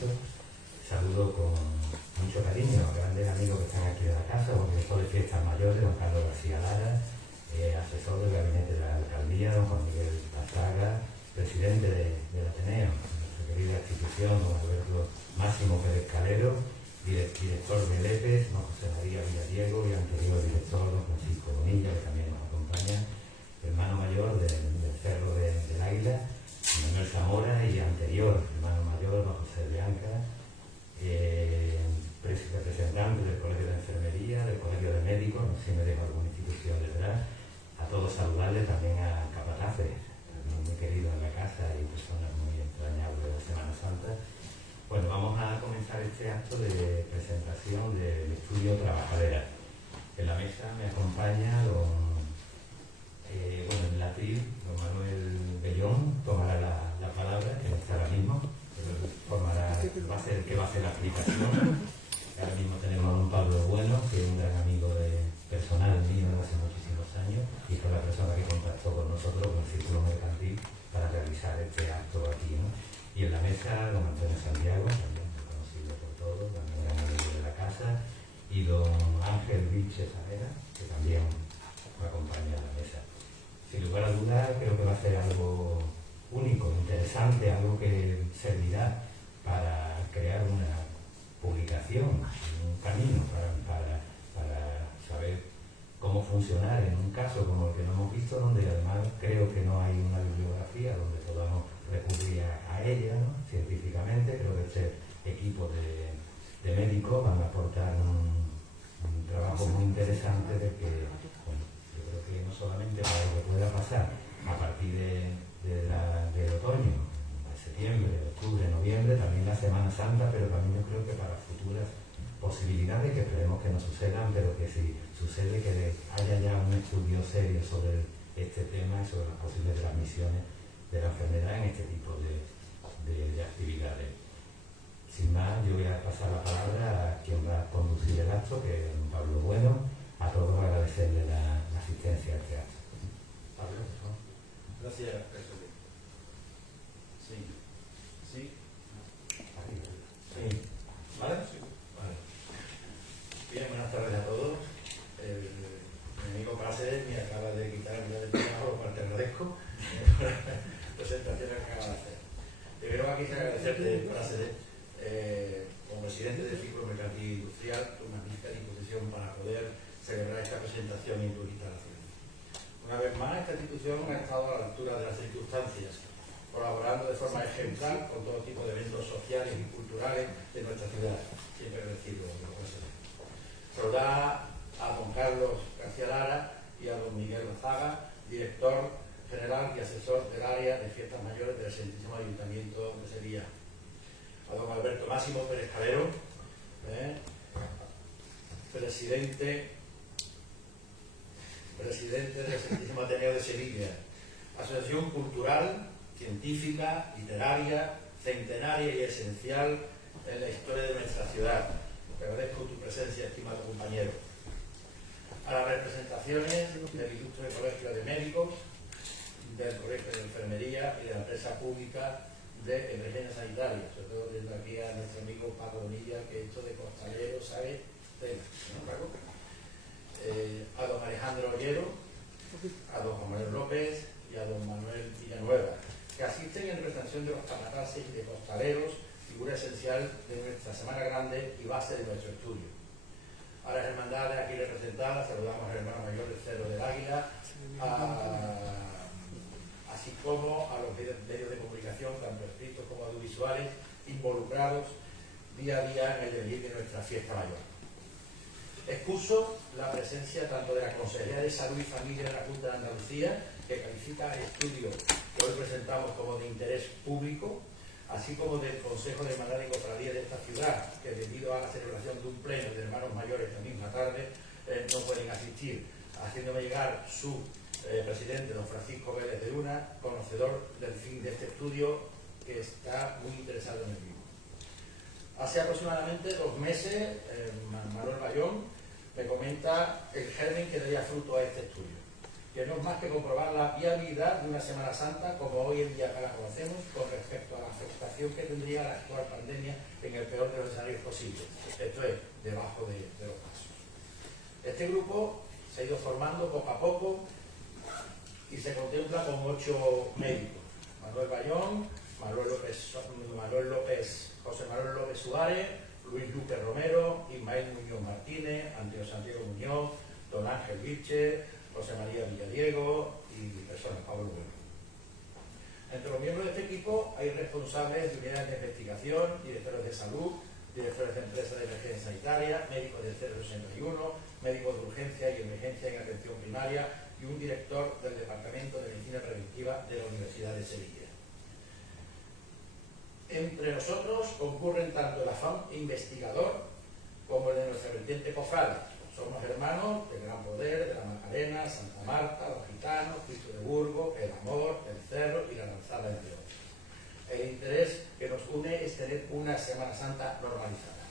acto. Saludo con mucho cariño a los grandes amigos que están aquí de la casa, el director de Fiestas Mayores, don Carlos García Lara, asesor del gabinete de la alcaldía, don Juan Miguel Pastraga, presidente del Ateneo, nuestra querida institución, don Alberto Máximo Pérez Calero, director del EPES, don José María Villadiego, y anterior director, don Francisco Bonilla, que también nos acompaña, hermano mayor del Cerro del Águila, Manuel Zamora, y anterior hermano mayor, don José Bianca, representante del Colegio de Enfermería, del Colegio de Médicos, no sé si me dejo alguna institución detrás, a todos saludarles, también a capataces, también muy queridos en la casa y personas muy entrañables de la Semana Santa. Bueno, vamos a comenzar este acto de presentación del estudio Trabajadera. En la mesa me acompaña en latín, don Manuel Bellón, tomará la palabra, que no está ahora mismo, pero va a ser la explicación. Ahora mismo tenemos a don Pablo Bueno, que es un gran amigo personal mío de hace muchísimos años, y fue la persona que contactó con nosotros, con el Círculo Mercantil, para realizar este acto aquí, ¿no? Y en la mesa, don Antonio Santiago, también muy conocido por todos, también gran amigo de la casa, y don Ángel Vilches Savera, que también me acompaña a la mesa. Sin lugar a dudas, creo que va a ser algo único, interesante, algo que servirá para crear una publicación, un camino para saber cómo funcionar en un caso como el que no hemos visto, donde además creo que no hay una bibliografía donde podamos recurrir a ella, ¿no? Científicamente. Creo que este equipo de médicos van a aportar un trabajo muy interesante de que, bueno, yo creo que no solamente para lo que pueda pasar a partir del otoño, de septiembre, octubre, noviembre, también la Semana Santa, pero también yo creo que para futuras posibilidades que esperemos que no sucedan, pero que si sucede, que haya ya un estudio serio sobre este tema y sobre las posibles transmisiones de la enfermedad en este tipo de actividades. Sin más, yo voy a pasar la palabra a quien va a conducir el acto, que es don Pablo Bueno. A todos agradecerle la asistencia a este acto. Pablo, por favor. Gracias, presidente. Sí. ¿Vale? Sí. Vale. Bien, buenas tardes a todos. Mi amigo Praxedes me acaba de quitar el trabajo, lo cual te agradezco por la presentación que acaba de hacer. Primero aquí agradecerte, Praxedes, como presidente del Círculo Mercantil Industrial, tu magnífica disposición para poder celebrar esta presentación y tu instalación. Una vez más, esta institución ha estado a la altura de las circunstancias, colaborando de forma ejemplar con todo tipo de eventos sociales y culturales de nuestra ciudad, siempre recibo los consejos. Saludar a don Carlos García Lara y a don Miguel Zaga, director general y asesor del área de Fiestas Mayores del Santísimo Ayuntamiento de Sevilla. A don Alberto Máximo Pérez Calero, presidente del Santísimo Ateneo de Sevilla, asociación cultural, científica, literaria, centenaria y esencial en la historia de nuestra ciudad. Te agradezco tu presencia, estimado compañero. A las representaciones del Ilustre Colegio de Médicos, del Colegio de Enfermería y de la empresa pública de emergencia sanitaria, sobre todo viendo aquí a nuestro amigo Paco Bonilla, que esto de costalero sabe tema, ¿no, Paco? A don Alejandro Ollero, a don Juan Manuel López y a don Manuel Villanueva, que asisten en representación de los capataces y de costaleros, figura esencial de nuestra Semana Grande y base de nuestro estudio. A las hermandades aquí representadas, saludamos al hermano mayor del Cerro del Águila, así como a los medios de comunicación, tanto escritos como audiovisuales, involucrados día a día en el devenir de nuestra fiesta mayor. Excuso la presencia tanto de la Consejería de Salud y Familia de la Junta de Andalucía, que califica el estudio que hoy presentamos como de interés público, así como del Consejo de Hermandad y Cofradía de esta ciudad, que debido a la celebración de un pleno de hermanos mayores esta misma tarde, no pueden asistir, haciéndome llegar su presidente, don Francisco Vélez de Luna, conocedor del fin de este estudio, que está muy interesado en el mismo. Hace aproximadamente 2 meses, Manuel Bayón me comenta el germen que daría fruto a este estudio. que no es más que comprobar la viabilidad de una Semana Santa como hoy en día la conocemos con respecto a la afectación que tendría la actual pandemia en el peor de los escenarios posibles, esto es, debajo de los casos. Este grupo se ha ido formando poco a poco y se contempla con 8 médicos: Manuel Bayón, José Manuel López Suárez, Luis Luque Romero, Ismael Muñoz Martínez, Antonio Santiago Muñoz, Don Ángel Vilche, José María Villadiego y mi persona, Pablo Bueno. Entre los miembros de este equipo hay responsables de unidades de investigación, directores de salud, directores de empresas de emergencia sanitaria, médicos del 061, médicos de urgencia y emergencia en atención primaria y un director del Departamento de Medicina Preventiva de la Universidad de Sevilla. Entre nosotros concurren tanto el afán investigador como el de nuestra vertiente cofrade. Somos hermanos del Gran Poder, de la Macarena, Santa Marta, los Gitanos, Cristo de Burgos, el Amor, el Cerro y la Lanzada, entre otros. El interés que nos une es tener una Semana Santa normalizada.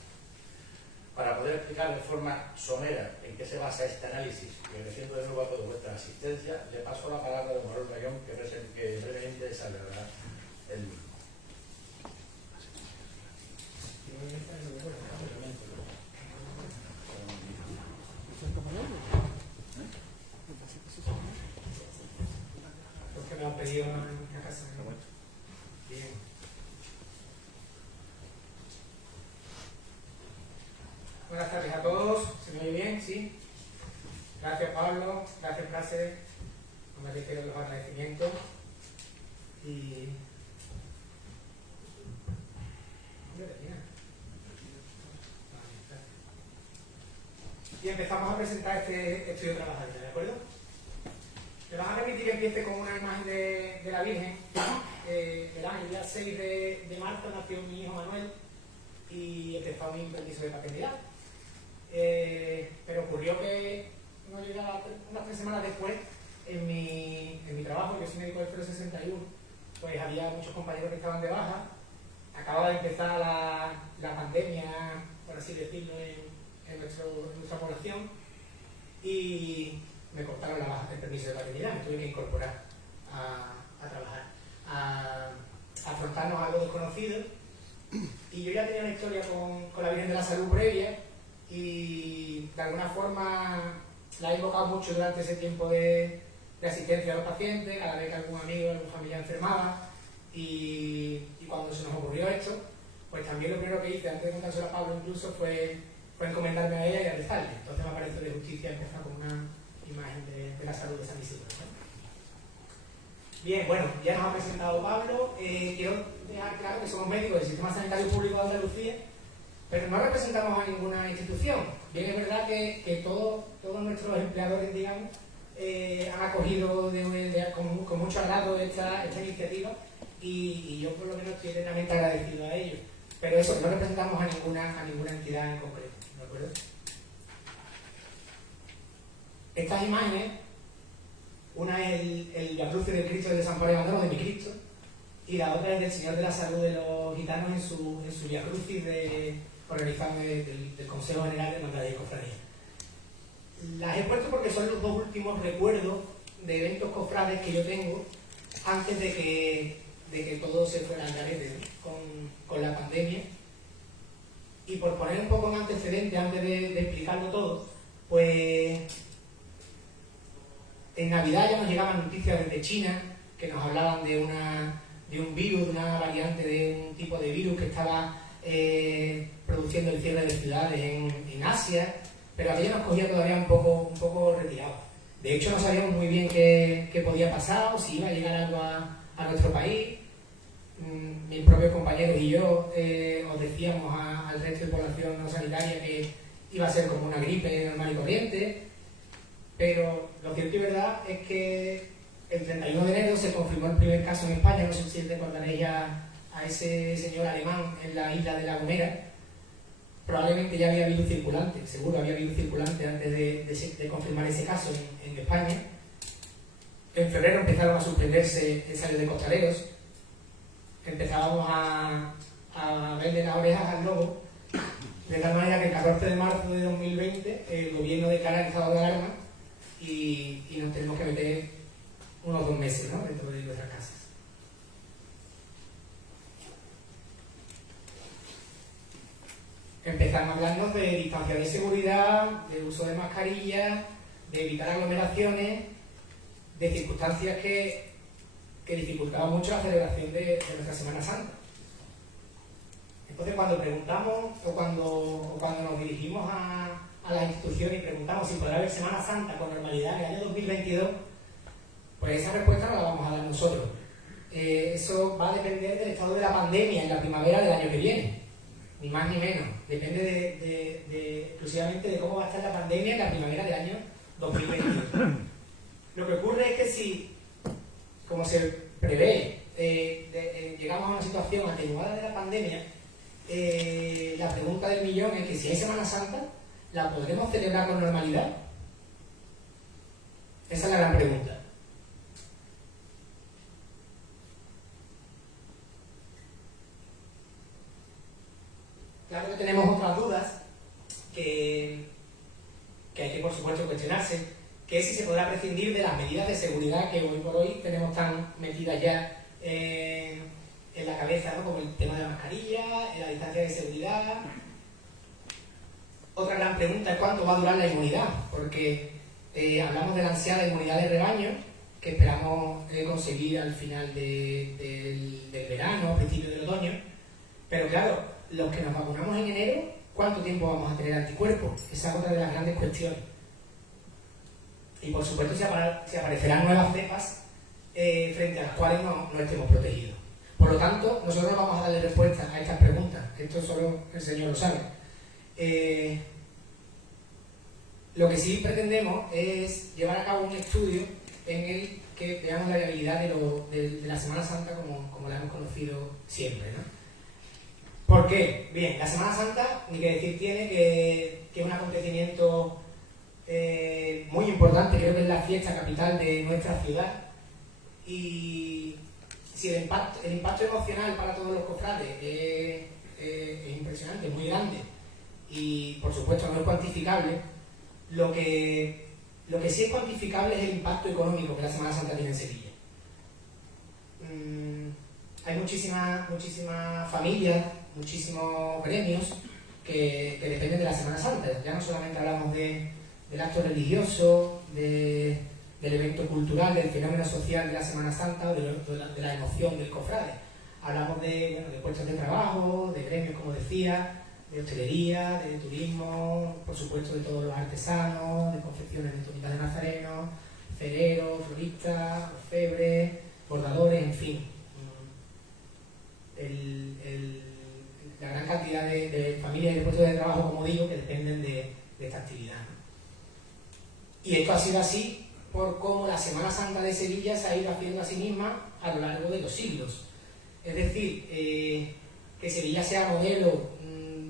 Para poder explicar de forma somera en qué se basa este análisis, y agradeciendo de nuevo a toda vuestra asistencia, le paso la palabra a don Manuel Bayón, que brevemente desarrollará el mismo. Porque me lo han pedido en la casa. Bien. Buenas tardes a todos. ¿Se me oye bien? ¿Sí? Gracias, Pablo. Gracias, Prase. No me reitero los agradecimientos. Y empezamos a presentar este estudio trabajador, ¿de acuerdo? Me vas a permitir que empiece con una imagen de la Virgen. Verán, el día 6 de marzo nació mi hijo Manuel y empezó mi permiso de paternidad. Pero ocurrió que no llegaba unas 3 semanas después en mi trabajo, yo soy médico del 061, pues había muchos compañeros que estaban de baja. Acababa de empezar la pandemia, por así decirlo, en nuestra población, y me cortaron el permiso de paternidad. Me tuve que incorporar a trabajar, a afrontarnos a algo desconocido. Y yo ya tenía una historia con la Virgen de la Salud previa, y de alguna forma la he invocado mucho durante ese tiempo de asistencia a los pacientes, cada vez que algún amigo, algún familiar enfermaba. Y cuando se nos ocurrió esto, pues también lo primero que hice, antes de contárselo a Pablo incluso, fue encomendarme a ella y a rezarle. Entonces me parece de justicia empezar con una imagen de la salud de San Isidro, ¿no? Bien, bueno, ya nos ha presentado Pablo. Quiero dejar claro que somos médicos del Sistema Sanitario Público de Andalucía, pero no representamos a ninguna institución. Bien, es verdad que todos nuestros empleadores, digamos, han acogido con mucho agrado esta iniciativa, y yo por lo menos estoy eternamente agradecido a ellos. Pero eso, no representamos a ninguna entidad en concreto, ¿de acuerdo? Estas imágenes, una es el Vía Crucis del Cristo del Desamparo y Abandono, de mi Cristo, y la otra es del Señor de la Salud de los Gitanos en su Vía Crucis organizado del Consejo General de Hermandades y Cofradías. Las he puesto porque son los dos últimos recuerdos de eventos cofrades que yo tengo antes de que todo se fuera al garete, ¿no? con la pandemia. Y por poner un poco en antecedente, antes de explicarlo todo, pues en Navidad ya nos llegaban noticias desde China que nos hablaban de un virus, de una variante de un tipo de virus que estaba produciendo el cierre de ciudades en Asia, pero aquello nos cogía todavía un poco retirados. De hecho, no sabíamos muy bien qué podía pasar o si iba a llegar algo a nuestro país. Mis propios compañeros y yo os decíamos al resto de población no sanitaria que iba a ser como una gripe normal y corriente, pero lo cierto y verdad es que el 31 de enero se confirmó el primer caso en España. No sé si recordaréis a ese señor alemán en la isla de La Gomera. Probablemente ya había virus circulante, seguro había virus circulante antes de confirmar ese caso en España. En febrero empezaron a suspenderse ensayos de costaleros. Empezábamos a verle las orejas al lobo, de tal manera que el 14 de marzo de 2020 el gobierno declara el estado de alarma y nos tenemos que meter empezaron a hablarnos de distancia de seguridad, de uso de mascarillas, de evitar aglomeraciones, de circunstancias que dificultaban mucho la celebración de nuestra Semana Santa. Entonces, cuando preguntamos o cuando nos dirigimos a las instituciones y preguntamos si podrá haber Semana Santa con normalidad en el año 2022, pues esa respuesta no la vamos a dar nosotros. Eso va a depender del estado de la pandemia en la primavera del año que viene, ni más ni menos. Depende exclusivamente de cómo va a estar la pandemia en la primavera del año 2022. Lo que ocurre es que si, como se prevé, llegamos a una situación atenuada de la pandemia, la pregunta del millón es que si hay Semana Santa, ¿la podremos celebrar con normalidad? Esa es la gran pregunta. Claro que tenemos otras dudas que hay que, por supuesto, cuestionarse, que es si se podrá prescindir de las medidas de seguridad que hoy por hoy tenemos tan metidas ya en la cabeza, ¿no? Como el tema de la mascarilla, la distancia de seguridad. Otra gran pregunta es cuánto va a durar la inmunidad, porque hablamos de la ansiada inmunidad de rebaño, que esperamos conseguir al final del verano, principio del otoño, pero claro, los que nos vacunamos en enero, ¿cuánto tiempo vamos a tener anticuerpos? Esa es otra de las grandes cuestiones. Y por supuesto si aparecerán nuevas cepas frente a las cuales no estemos protegidos. Por lo tanto, nosotros no vamos a darle respuesta a estas preguntas. Esto solo el Señor lo sabe. Lo que sí pretendemos es llevar a cabo un estudio en el que veamos la viabilidad de la Semana Santa como la hemos conocido siempre, ¿no? ¿Por qué? Bien, la Semana Santa, ni que decir tiene que es un acontecimiento muy importante, creo que es la fiesta capital de nuestra ciudad, y si el impacto emocional para todos los cofrades es impresionante, es muy grande, y por supuesto no es cuantificable, lo que sí es cuantificable es el impacto económico que la Semana Santa tiene en Sevilla. Hay muchísimas familias, muchísimos gremios que dependen de la Semana Santa. Ya no solamente hablamos del acto religioso, del evento cultural, del fenómeno social de la Semana Santa o de la emoción del cofrade. Hablamos de puestos de trabajo, de gremios, como decía, de hostelería, de turismo, por supuesto de todos los artesanos, de confecciones de túnicas de nazareno, cereros, floristas, orfebres, bordadores, en fin. La gran cantidad de familias y de puestos de trabajo, como digo, que dependen de esta actividad. Y esto ha sido así por cómo la Semana Santa de Sevilla se ha ido haciendo a sí misma a lo largo de los siglos. Es decir, que Sevilla sea modelo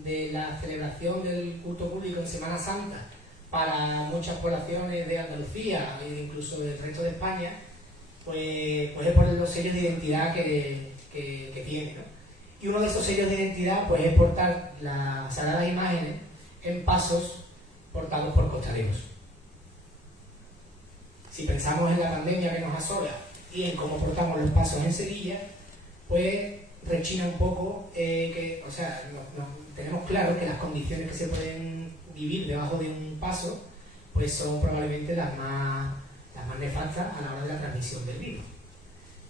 de la celebración del culto público en Semana Santa para muchas poblaciones de Andalucía e incluso del resto de España, pues es por los sellos de identidad que tiene, ¿no? Y uno de esos sellos de identidad pues es portar las sagradas imágenes en pasos portados por costaleros. Si pensamos en la pandemia que nos asola y en cómo portamos los pasos en Sevilla, pues rechina un poco tenemos claro que las condiciones que se pueden vivir debajo de un paso pues son probablemente las más nefastas a la hora de la transmisión del virus.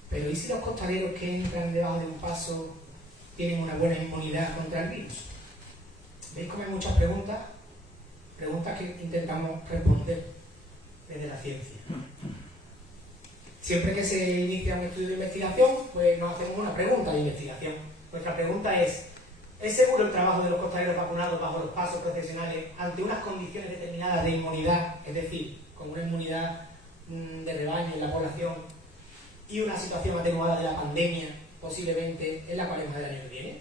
Pero ¿y si los costaleros que entran debajo de un paso tienen una buena inmunidad contra el virus? ¿Veis cómo hay muchas preguntas? Preguntas que intentamos responder desde la ciencia. Siempre que se inicia un estudio de investigación, pues nos hacemos una pregunta de investigación. Nuestra pregunta es seguro el trabajo de los costaleros vacunados bajo los pasos procesionales ante unas condiciones determinadas de inmunidad, es decir, con una inmunidad de rebaño en la población y una situación atenuada de la pandemia, posiblemente en la cuaresma del año que viene?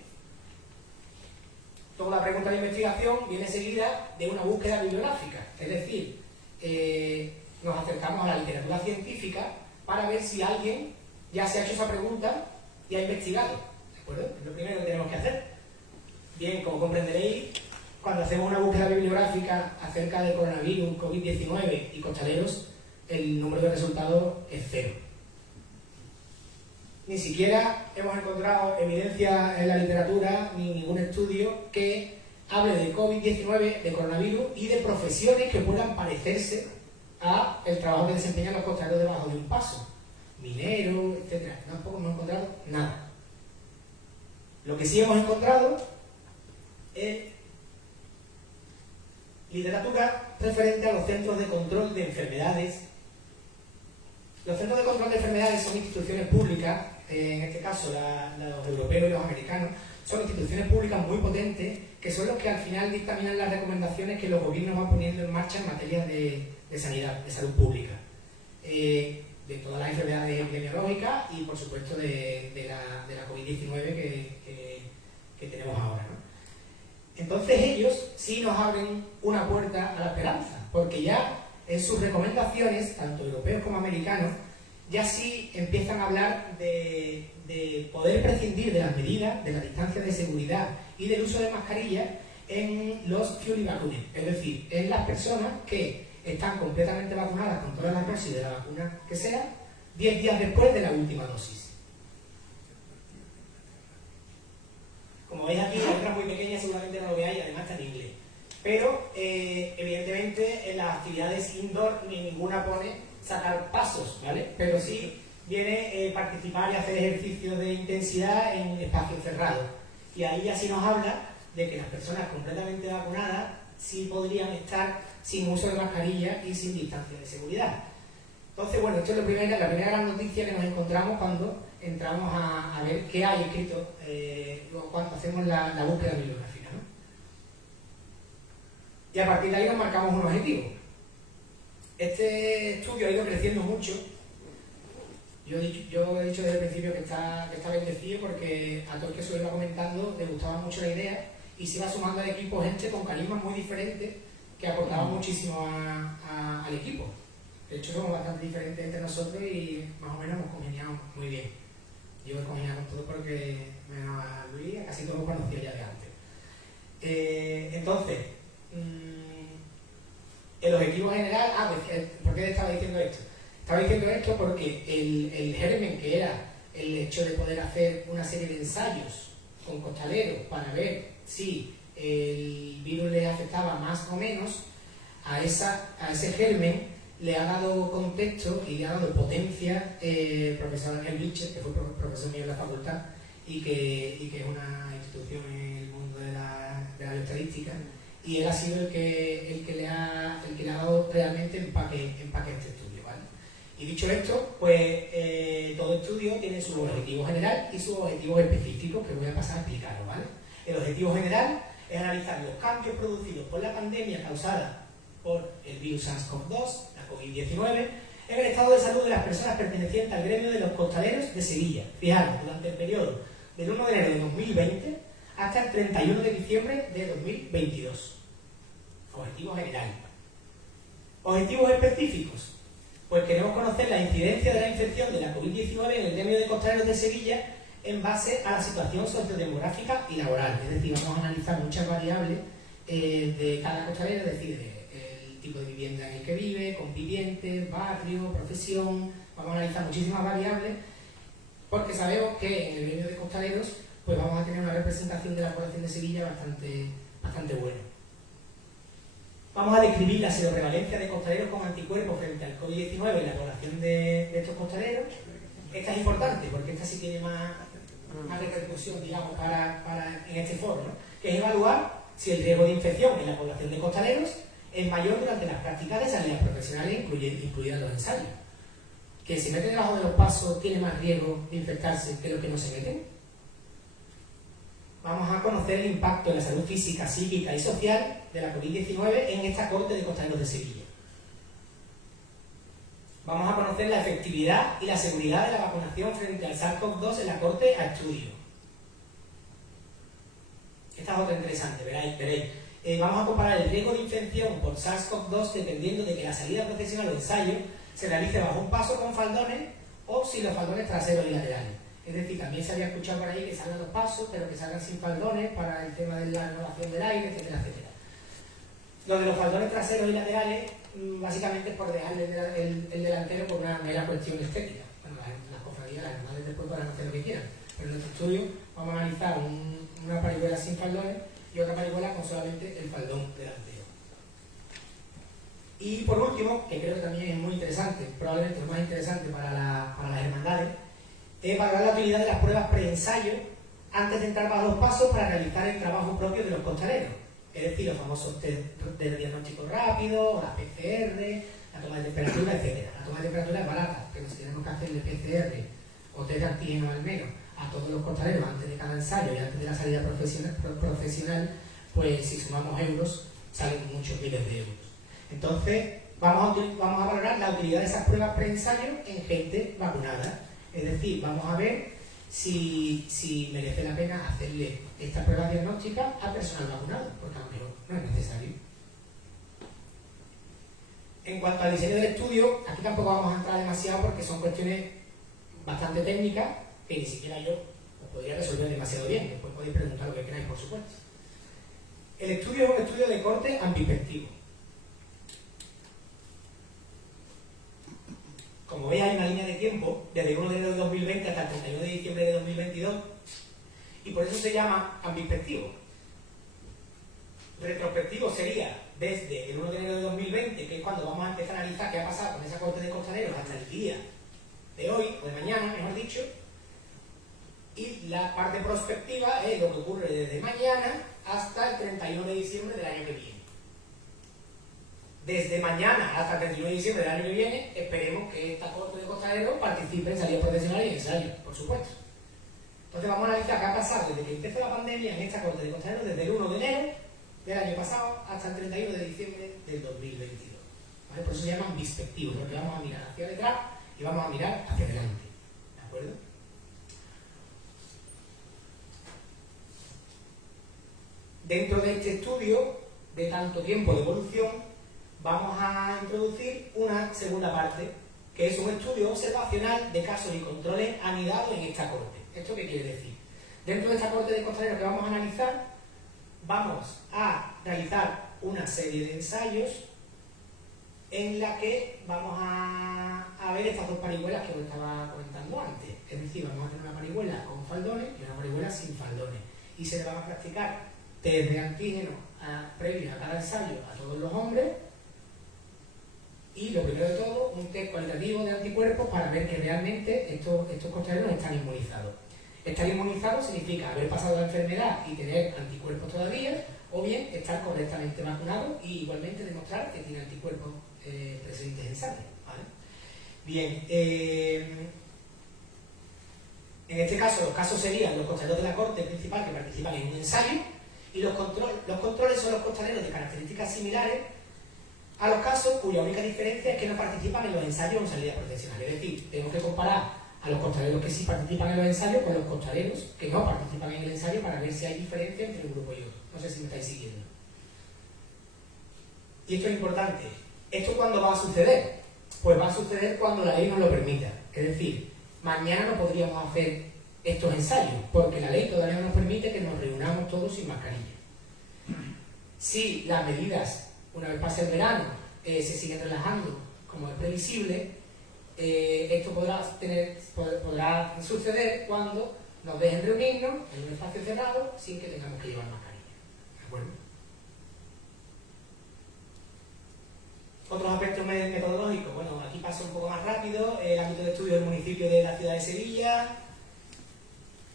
Toda la pregunta de investigación viene seguida de una búsqueda bibliográfica, es decir, nos acercamos a la literatura científica para ver si alguien ya se ha hecho esa pregunta y ha investigado, ¿de acuerdo? Es lo primero que tenemos que hacer. Bien, como comprenderéis, cuando hacemos una búsqueda bibliográfica acerca del coronavirus, COVID-19 y costaleros, el número de resultados es 0. Ni siquiera hemos encontrado evidencia en la literatura ni ningún estudio que hable de COVID-19, de coronavirus y de profesiones que puedan parecerse a el trabajo que desempeñan los costaleros debajo de un paso, minero, etc. Tampoco hemos encontrado nada. Lo que sí hemos encontrado es literatura referente a los centros de control de enfermedades. Los centros de control de enfermedades son instituciones públicas, en este caso los europeos y los americanos, son instituciones públicas muy potentes que son los que al final dictaminan las recomendaciones que los gobiernos van poniendo en marcha en materia de sanidad, de salud pública, de todas las enfermedades epidemiológicas y por supuesto de la COVID-19 que tenemos ahora, ¿no? Entonces ellos sí nos abren una puerta a la esperanza, porque ya en sus recomendaciones, tanto europeos como americanos, ya sí empiezan a hablar de poder prescindir de las medidas, de la distancia de seguridad y del uso de mascarillas en los fully vaccinated, es decir, en las personas que están completamente vacunadas con todas las dosis de la vacuna que sea, 10 días después de la última dosis. Como veis aquí, la letra muy pequeña, seguramente no lo veáis, además está en inglés. Pero, evidentemente, en las actividades indoor ninguna pone sacar pasos, ¿vale? Pero sí viene participar y hacer ejercicios de intensidad en espacios cerrados. Y ahí ya sí nos habla de que las personas completamente vacunadas sí podrían estar sin uso de mascarilla y sin distancia de seguridad. Entonces, bueno, esto es la primera gran noticia que nos encontramos cuando entramos a ver qué hay escrito cuando hacemos la búsqueda bibliográfica, ¿no? Y a partir de ahí nos marcamos un objetivo. Este estudio ha ido creciendo mucho. Yo he dicho desde el principio que está bendecido porque a todo el que se lo iba comentando le gustaba mucho la idea y se iba sumando al equipo gente con carismas muy diferentes que aportaba muchísimo al equipo. De hecho, somos bastante diferentes entre nosotros y más o menos hemos congeniado muy bien. Yo he congeniado con todo porque, menos a Luis, a casi todos los conocía ya de antes. Entonces, el objetivo general... ¿por qué estaba diciendo esto? Estaba diciendo esto porque el germen, que era el hecho de poder hacer una serie de ensayos con costaleros para ver si el virus les afectaba más o menos, a ese germen le ha dado contexto y le ha dado potencia el profesor Ángel Bicher, que fue profesor mío en la facultad y que es una institución en el mundo de la bioestadística, y él ha sido el que le ha dado realmente empaque a este estudio, ¿vale? Y dicho esto, pues todo estudio tiene su objetivo general y sus objetivos específicos que voy a pasar a explicaros, ¿vale? El objetivo general es analizar los cambios producidos por la pandemia causada por el virus SARS-CoV-2, la COVID-19, en el estado de salud de las personas pertenecientes al gremio de los costaleros de Sevilla. Fijaros, durante el periodo del 1 de enero de 2020 hasta el 31 de diciembre de 2022. Objetivo general. Objetivos específicos. Pues queremos conocer la incidencia de la infección de la COVID-19 en el gremio de costaleros de Sevilla en base a la situación sociodemográfica y laboral. Es decir, vamos a analizar muchas variables de cada costalero, es decir, el tipo de vivienda en el que vive, convivientes, barrio, profesión. Vamos a analizar muchísimas variables porque sabemos que en el gremio de costaleros pues vamos a tener una representación de la población de Sevilla bastante buena. Vamos a describir la seroprevalencia de costaleros con anticuerpos frente al COVID-19 en la población de estos costaleros. Esta es importante porque esta sí tiene más repercusión, digamos, en este foro, ¿no? Que es evaluar si el riesgo de infección en la población de costaleros es mayor durante las prácticas de salidas profesionales, incluidas los ensayos. Que si mete debajo de los pasos tiene más riesgo de infectarse que los que no se meten. Vamos a conocer el impacto en la salud física, psíquica y social de la COVID-19 en esta corte de costaleros de Sevilla. Vamos a conocer la efectividad y la seguridad de la vacunación frente al SARS-CoV-2 en la corte a estudio. Esta es otra interesante, veréis. Vamos a comparar el riesgo de infección por SARS-CoV-2 dependiendo de que la salida profesional o ensayo se realice bajo un paso con faldones o sin los faldones traseros y laterales. Es decir, también se había escuchado por ahí que salgan los pasos, pero que salgan sin faldones para el tema de la renovación del aire, etcétera, etcétera. Lo de los faldones traseros y laterales, básicamente es por dejarle el delantero por una mera cuestión estética. Bueno, las cofradías, las hermanas después podrán hacer lo que quieran, pero en nuestro estudio vamos a analizar una parihuela sin faldones y otra parihuela con solamente el faldón delantero. Y por último, que creo que también es muy interesante, probablemente lo más interesante para las hermandades, es valorar la utilidad de las pruebas preensayo antes de entrar bajo los pasos para realizar el trabajo propio de los costaleros. Es decir, los famosos test de diagnóstico rápido, las PCR, la toma de temperatura, etc. La toma de temperatura es barata, pero si tenemos que hacerle PCR o test de antígeno al menos a todos los costaleros antes de cada ensayo y antes de la salida profesional, pues si sumamos euros, salen muchos miles de euros. Entonces, vamos a valorar la utilidad de esas pruebas preensayo en gente vacunada. Es decir, vamos a ver si merece la pena hacerle estas pruebas diagnósticas a personal vacunado, porque a lo mejor no es necesario. En cuanto al diseño del estudio, aquí tampoco vamos a entrar demasiado porque son cuestiones bastante técnicas que ni siquiera yo os podría resolver demasiado bien. Después podéis preguntar lo que queráis, por supuesto. El estudio es un estudio de corte ambiperspectivo. Como veis, hay una línea de tiempo desde el 1 de enero de 2020 hasta el 31 de diciembre de 2022 y por eso se llama ambiperspectivo. Retrospectivo sería desde el 1 de enero de 2020, que es cuando vamos a empezar a analizar qué ha pasado con esa corte de costaleros hasta el día de hoy, o de mañana, mejor dicho, y la parte prospectiva es lo que ocurre desde mañana hasta el 31 de diciembre del año que viene. Desde mañana hasta el 31 de diciembre del año que viene, esperemos que esta corte de costaleros participe en salidas profesionales y ensayos, por supuesto. Entonces vamos a analizar qué ha pasado desde que empezó la pandemia en esta corte de costaleros, desde el 1 de enero del año pasado hasta el 31 de diciembre del 2022. ¿Vale? Por eso se llaman bispectivos, porque vamos a mirar hacia detrás y vamos a mirar hacia adelante. ¿De acuerdo? Dentro de este estudio de tanto tiempo de evolución, vamos a introducir una segunda parte, que es un estudio observacional de casos y controles anidados en esta corte. ¿Esto qué quiere decir? Dentro de esta corte de costaleros que vamos a analizar, vamos a realizar una serie de ensayos en la que vamos a ver estas dos parihuelas que os estaba comentando antes. Es decir, vamos a tener una parihuela con faldones y una parihuela sin faldones. Y se le van a practicar test de antígeno previo a cada ensayo a todos los hombres. Y lo primero de todo, un test cualitativo de anticuerpos para ver que realmente estos costaleros están inmunizados. Estar inmunizado significa haber pasado la enfermedad y tener anticuerpos todavía, o bien estar correctamente vacunado y igualmente demostrar que tiene anticuerpos presentes en sangre. ¿Vale? Bien, en este caso los casos serían los costaleros de la corte principal que participan en un ensayo y los controles son los costaleros de características similares a los casos cuya única diferencia es que no participan en los ensayos o en salidas profesionales. Es decir, tenemos que comparar a los costaleros que sí participan en los ensayos con los costaleros que no participan en el ensayo para ver si hay diferencia entre un grupo y otro. No sé si me estáis siguiendo. Y esto es importante. ¿Esto cuándo va a suceder? Pues va a suceder cuando la ley nos lo permita. Es decir, mañana no podríamos hacer estos ensayos porque la ley todavía no nos permite que nos reunamos todos sin mascarilla. Si las medidas, una vez pase el verano, se siguen relajando como es previsible, esto podrá suceder cuando nos dejen reunirnos en un espacio cerrado sin que tengamos que llevar mascarilla. ¿De acuerdo? Otros aspectos metodológicos, bueno, aquí paso un poco más rápido, el ámbito de estudio del municipio de la ciudad de Sevilla,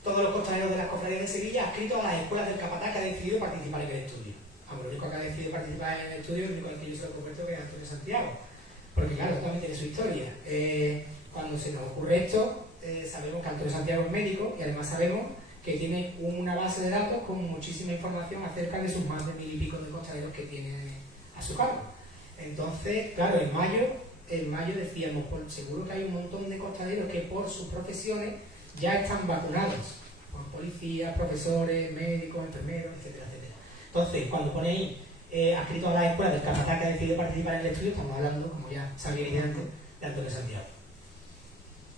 todos los costaleros de las cofradías de Sevilla adscritos a las escuelas del capataz que ha decidido participar en el estudio. Lo único que ha decidido participar en el estudio, el único al que yo se lo comparto, que es Antonio Santiago. Porque claro, también tiene su historia. Cuando se nos ocurre esto, sabemos que Antonio Santiago es médico y además sabemos que tiene una base de datos con muchísima información acerca de sus más de 1000 y pico de costaleros que tiene a su cargo. Entonces, claro, en mayo decíamos, pues, seguro que hay un montón de costaleros que por sus profesiones ya están vacunados, por policías, profesores, médicos, enfermeros, etcétera, etcétera. Entonces, cuando ponéis adscrito a la escuela del capataz que ha decidido participar en el estudio, estamos hablando, como ya sabíais antes, de Antonio Santiago.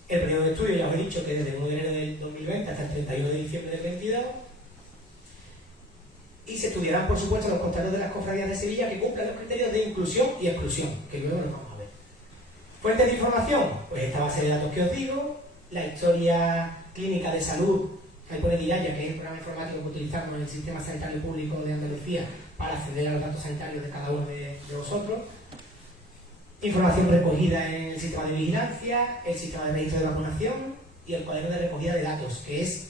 El periodo de estudio, ya os he dicho, que desde el 1 de enero del 2020 hasta el 31 de diciembre del 22. Y se estudiarán, por supuesto, los costaleros de las cofradías de Sevilla que cumplan los criterios de inclusión y exclusión, que luego los vamos a ver. Fuentes de información, pues esta base de datos que os digo, la historia clínica de salud Ahí pone DIAYA, que es el programa informático que utilizamos en el Sistema Sanitario Público de Andalucía para acceder a los datos sanitarios de cada uno de vosotros. Información recogida en el sistema de vigilancia, el sistema de registro de vacunación y el cuaderno de recogida de datos, que es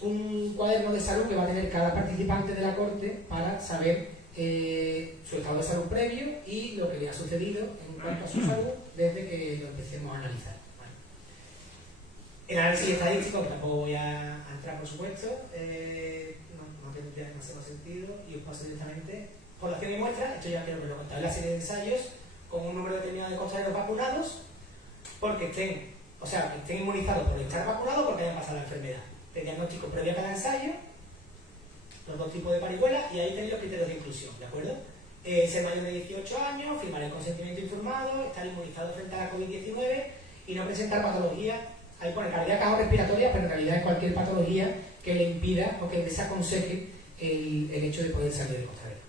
un cuaderno de salud que va a tener cada participante de la corte para saber su estado de salud previo y lo que le ha sucedido en cuanto a su salud desde que lo empecemos a analizar. Bueno. El análisis estadístico, que tampoco voy a entrar por supuesto, no tendría demasiado sentido, y os paso directamente población y muestra. Esto ya creo que lo contaré en la serie de ensayos, con un número determinado de costaleros vacunados, porque que estén inmunizados por estar vacunados o porque hayan pasado la enfermedad. El diagnóstico previo a cada ensayo, los dos tipos de parihuela, y ahí tenéis los criterios de inclusión, ¿de acuerdo? Ser mayor de 18 años, firmar el consentimiento informado, estar inmunizado frente a la COVID-19 y no presentar patología. Ahí pone calidad cardiorrespiratoria, pero en realidad es cualquier patología que le impida o que desaconseje el hecho de poder salir del costalero.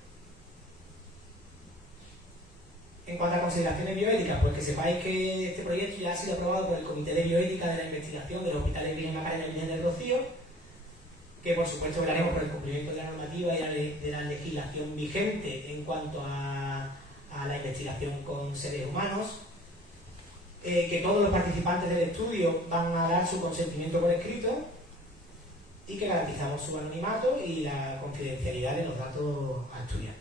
En cuanto a consideraciones bioéticas, pues que sepáis que este proyecto ya ha sido aprobado por el Comité de Bioética de la Investigación del Hospital Virgen Macarena y Virgen del Rocío, que por supuesto velaremos por el cumplimiento de la normativa y de la legislación vigente en cuanto a la investigación con seres humanos, que todos los participantes del estudio van a dar su consentimiento por escrito y que garantizamos su anonimato y la confidencialidad de los datos a estudiar.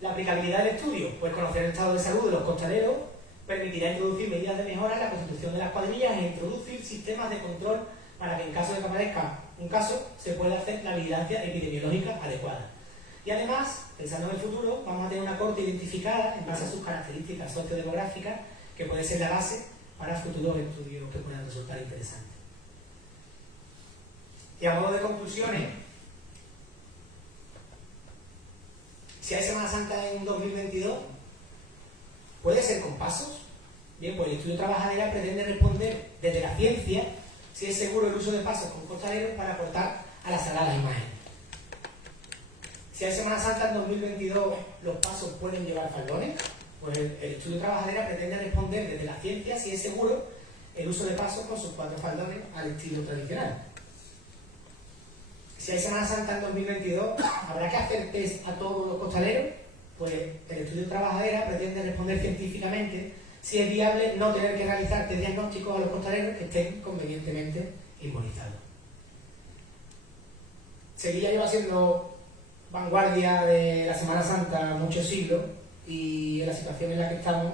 La aplicabilidad del estudio, pues conocer el estado de salud de los costaleros permitirá introducir medidas de mejora en la constitución de las cuadrillas e introducir sistemas de control para que en caso de que aparezca un caso se pueda hacer la vigilancia epidemiológica adecuada. Y además, pensando en el futuro, vamos a tener una corte identificada en base a sus características sociodemográficas que puede ser la base para futuros estudios que puedan resultar interesantes. Y a modo de conclusiones, si hay Semana Santa en 2022, ¿puede ser con pasos? Bien, pues el estudio Trabajadera pretende responder desde la ciencia si es seguro el uso de pasos con costaleros para aportar a las sagradas imágenes. Si hay Semana Santa en 2022, ¿los pasos pueden llevar faldones? Pues el estudio Trabajadera pretende responder desde la ciencia si es seguro el uso de pasos con sus 4 faldones al estilo tradicional. Si hay Semana Santa en 2022, ¿habrá que hacer test a todos los costaleros? Pues el estudio Trabajadera pretende responder científicamente si es viable no tener que realizar test diagnósticos a los costaleros que estén convenientemente inmunizados. Sevilla lleva siendo vanguardia de la Semana Santa muchos siglos y en la situación en la que estamos,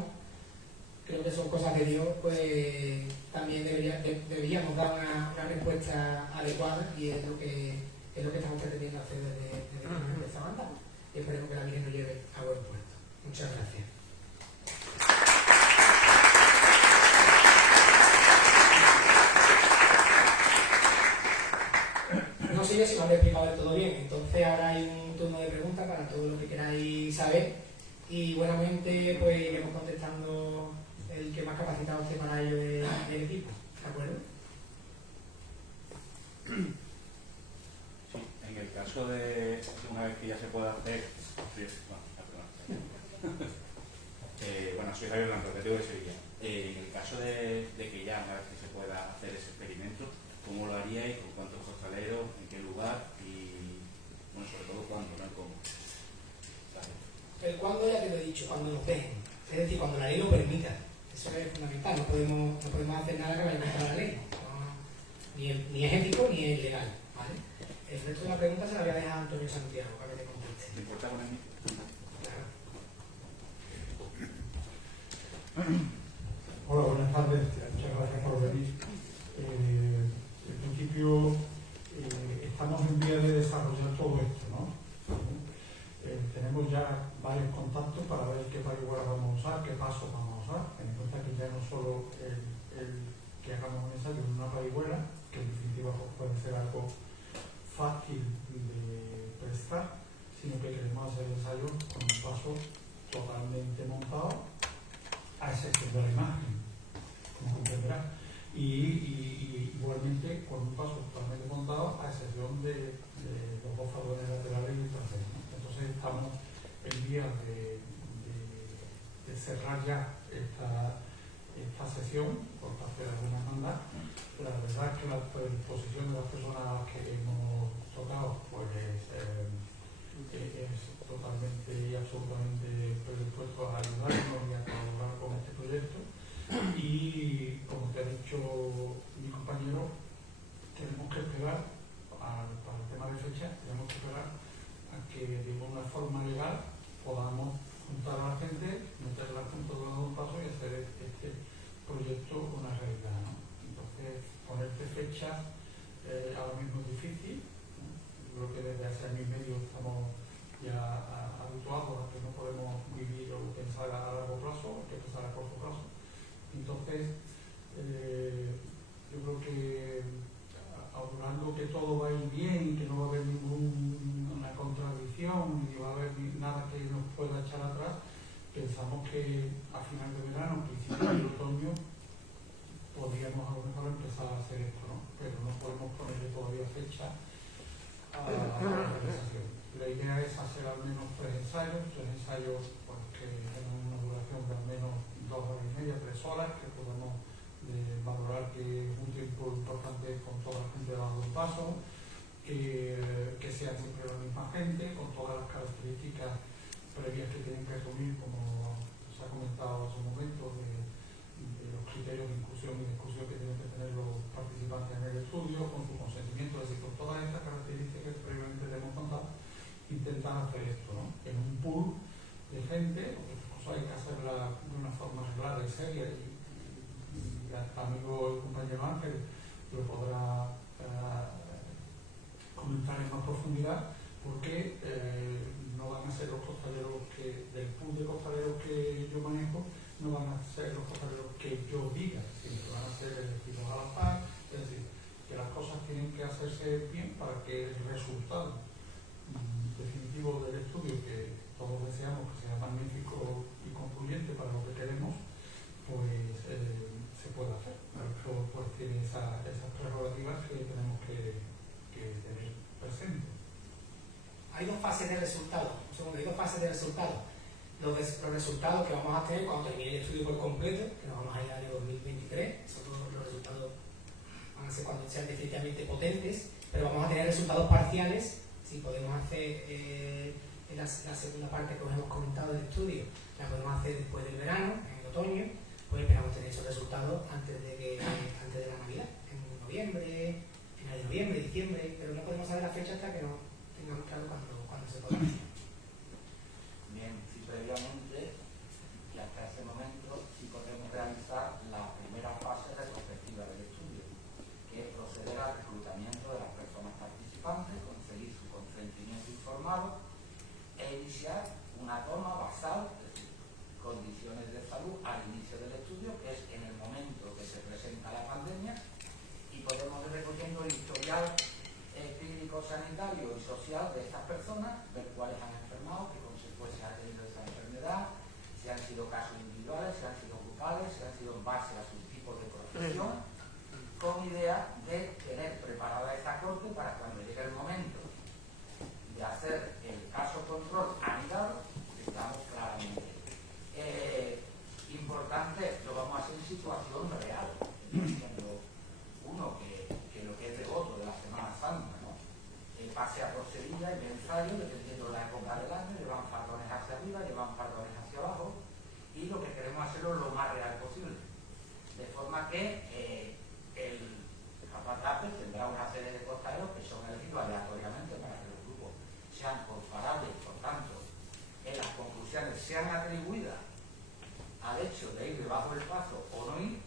creo que son cosas de Dios, pues también deberíamos dar una respuesta adecuada y es lo que estamos pretendiendo hacer desde que hemos empezado a andar. Y esperemos que la Virgen nos lleve a buen puerto. Muchas gracias. No sé yo si me habré explicado del todo bien, entonces ahora hay un turno de preguntas para todo lo que queráis saber y buenamente pues iremos contestando el que más capacitado esté para ello del equipo, ¿de acuerdo? Sí, en el caso de una vez que ya se pueda hacer, bueno, soy Javier Blanco, te digo de Sevilla. En el caso de que ya una vez que se pueda hacer ese experimento, ¿cómo lo haríais? ¿Con cuántos costaleros? ¿En qué lugar? Y bueno, sobre todo cuándo, ¿no? ¿Cómo? El cuándo ya te lo he dicho, cuando nos dejen, es decir, cuando la ley lo permita. Eso es fundamental, no podemos hacer nada que vaya contra la ley. Ni es ético ni es legal, ¿vale? El resto de la pregunta se la voy a dejar a Antonio Santiago para que te conteste. ¿Te importa con el micro? Hola, buenas tardes. Muchas gracias por venir. En principio, estamos en vía de desarrollar todo esto, ¿no? Tenemos ya varios contactos para ver qué parihuela vamos a usar, qué pasos vamos a usar. Ten en cuenta que ya no solo el que hagamos un ensayo en una parihuela, que en definitiva pues, puede ser algo fácil de prestar, sino que queremos hacer ensayos con un paso totalmente montado, a excepción de la imagen, como comprenderás, y igualmente con un paso totalmente montado, a excepción de los dos faldones laterales y traseros, ¿no? Entonces estamos en vías de cerrar ya esta sesión por parte de alguna hermandad La verdad es que la predisposición de las personas a las que hemos tocado pues es totalmente y absolutamente predispuesto a ayudarnos y a colaborar con este proyecto. Y como te ha dicho mi compañero, tenemos que esperar para el tema de fecha, tenemos que esperar a que de una forma legal podamos juntar a la gente, meterla junto con un paso y hacer este proyecto una realidad, ¿no? Entonces, ponerte fecha ahora mismo es difícil, ¿no? Creo que desde hace año y medio estamos ya habituados a que no podemos vivir o pensar a largo plazo, hay que pensar a corto plazo. Entonces, yo creo que augurando que todo va a ir bien, que no va a haber ninguna contradicción, ni va a haber nada que nos pueda echar atrás, pensamos que a final de verano, principio de otoño, podríamos a lo mejor empezar a hacer esto, ¿no? Pero no podemos ponerle todavía fecha a la organización. La idea es hacer al menos 3 ensayos pues, que tengan una duración de al menos 2 horas y media, 3 horas, que podamos valorar que es un tiempo importante con toda la gente dando un paso, que sea siempre la misma gente, con todas las características previas que tienen que asumir, como se ha comentado hace un momento, de los criterios de inclusión y de exclusión que tienen que tener los participantes en el estudio, con su consentimiento, es decir, con todas estas características que previamente te hemos contado, intentan hacer esto, ¿no? En un pool de gente, porque estas cosas hay que hacerlas de una forma clara y seria, y hasta amigo el compañero Ángel lo podrá comentar en más profundidad, porque no van a ser los costaleros del pool de costaleros que yo manejo, no van a ser los costaleros que yo diga, sino que van a ser elegidos a la par. Es decir, que las cosas tienen que hacerse bien para que el resultado definitivo del estudio, que todos deseamos que sea magnífico y concluyente para lo que queremos, pues se pueda hacer. Esto pues tiene esas prerrogativas que tenemos que tener presentes. Hay 2 fases de resultados. Hay 2 fases de resultados. Los resultados que vamos a tener cuando termine el estudio por completo, que nos vamos a ir al año 2023, los resultados van a ser cuando sean definitivamente potentes, pero vamos a tener resultados parciales. Si podemos hacer la segunda parte que os hemos comentado del estudio, la podemos hacer después del verano, en el otoño, pues esperamos tener esos resultados antes de la Navidad, en noviembre, final de noviembre, diciembre, pero no podemos saber la fecha hasta que no tengamos claro cuándo se podrá hacer. Bien, si previamente y hasta ese momento sí podemos realizar la primera fase retrospectiva del estudio, que es proceder al reclutamiento de las personas participantes, conseguir su consentimiento informado e iniciar una toma basal, es decir, condiciones de salud al inicio del estudio, que es en el momento que se presenta la pandemia, y podemos ir recogiendo el historial clínico, sanitario y social de estas personas, ver cuáles han enfermado, qué consecuencias ha tenido esa enfermedad, si han sido casos individuales, si han sido grupales, si han sido en base a sus tipos de profesión, con idea de tener preparada esta corte para cuando llegue el momento de hacer el caso control anidado, digamos claramente. Importante, lo vamos a hacer en situación real, diciendo uno que lo que es devoto de la Semana Santa, ¿no? Pasea por Sevilla y ve ensayo, dependiendo de la época del año, llevan fardones hacia arriba, llevan fardones hacia abajo, y lo que queremos hacerlo lo más real posible. De forma que el capataz tendrá una serie de costaleros que son elegidos aleatoriamente para que los grupos sean comparables, por tanto, las conclusiones sean atribuidas al hecho de ir debajo del paso o no ir,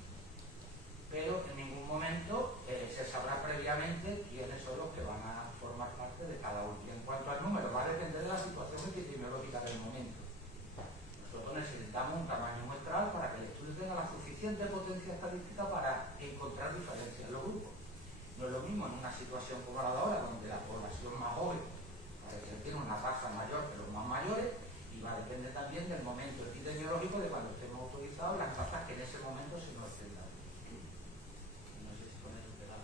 pero en ningún momento se sabrá previamente quiénes son los que van a formar parte de cada uno. Y en cuanto al número, va a depender de la situación epidemiológica del momento. Nosotros necesitamos un tamaño muestral para que el estudio tenga la suficiente potencia estadística para encontrar diferencias en los grupos. No es lo mismo en una situación como la de ahora, donde la población más joven parece que tiene una tasa mayor que los más mayores, y va a depender también del momento epidemiológico de cuando estemos autorizados, las tasas que en ese momento se nos extendan. No sé si con eso queda.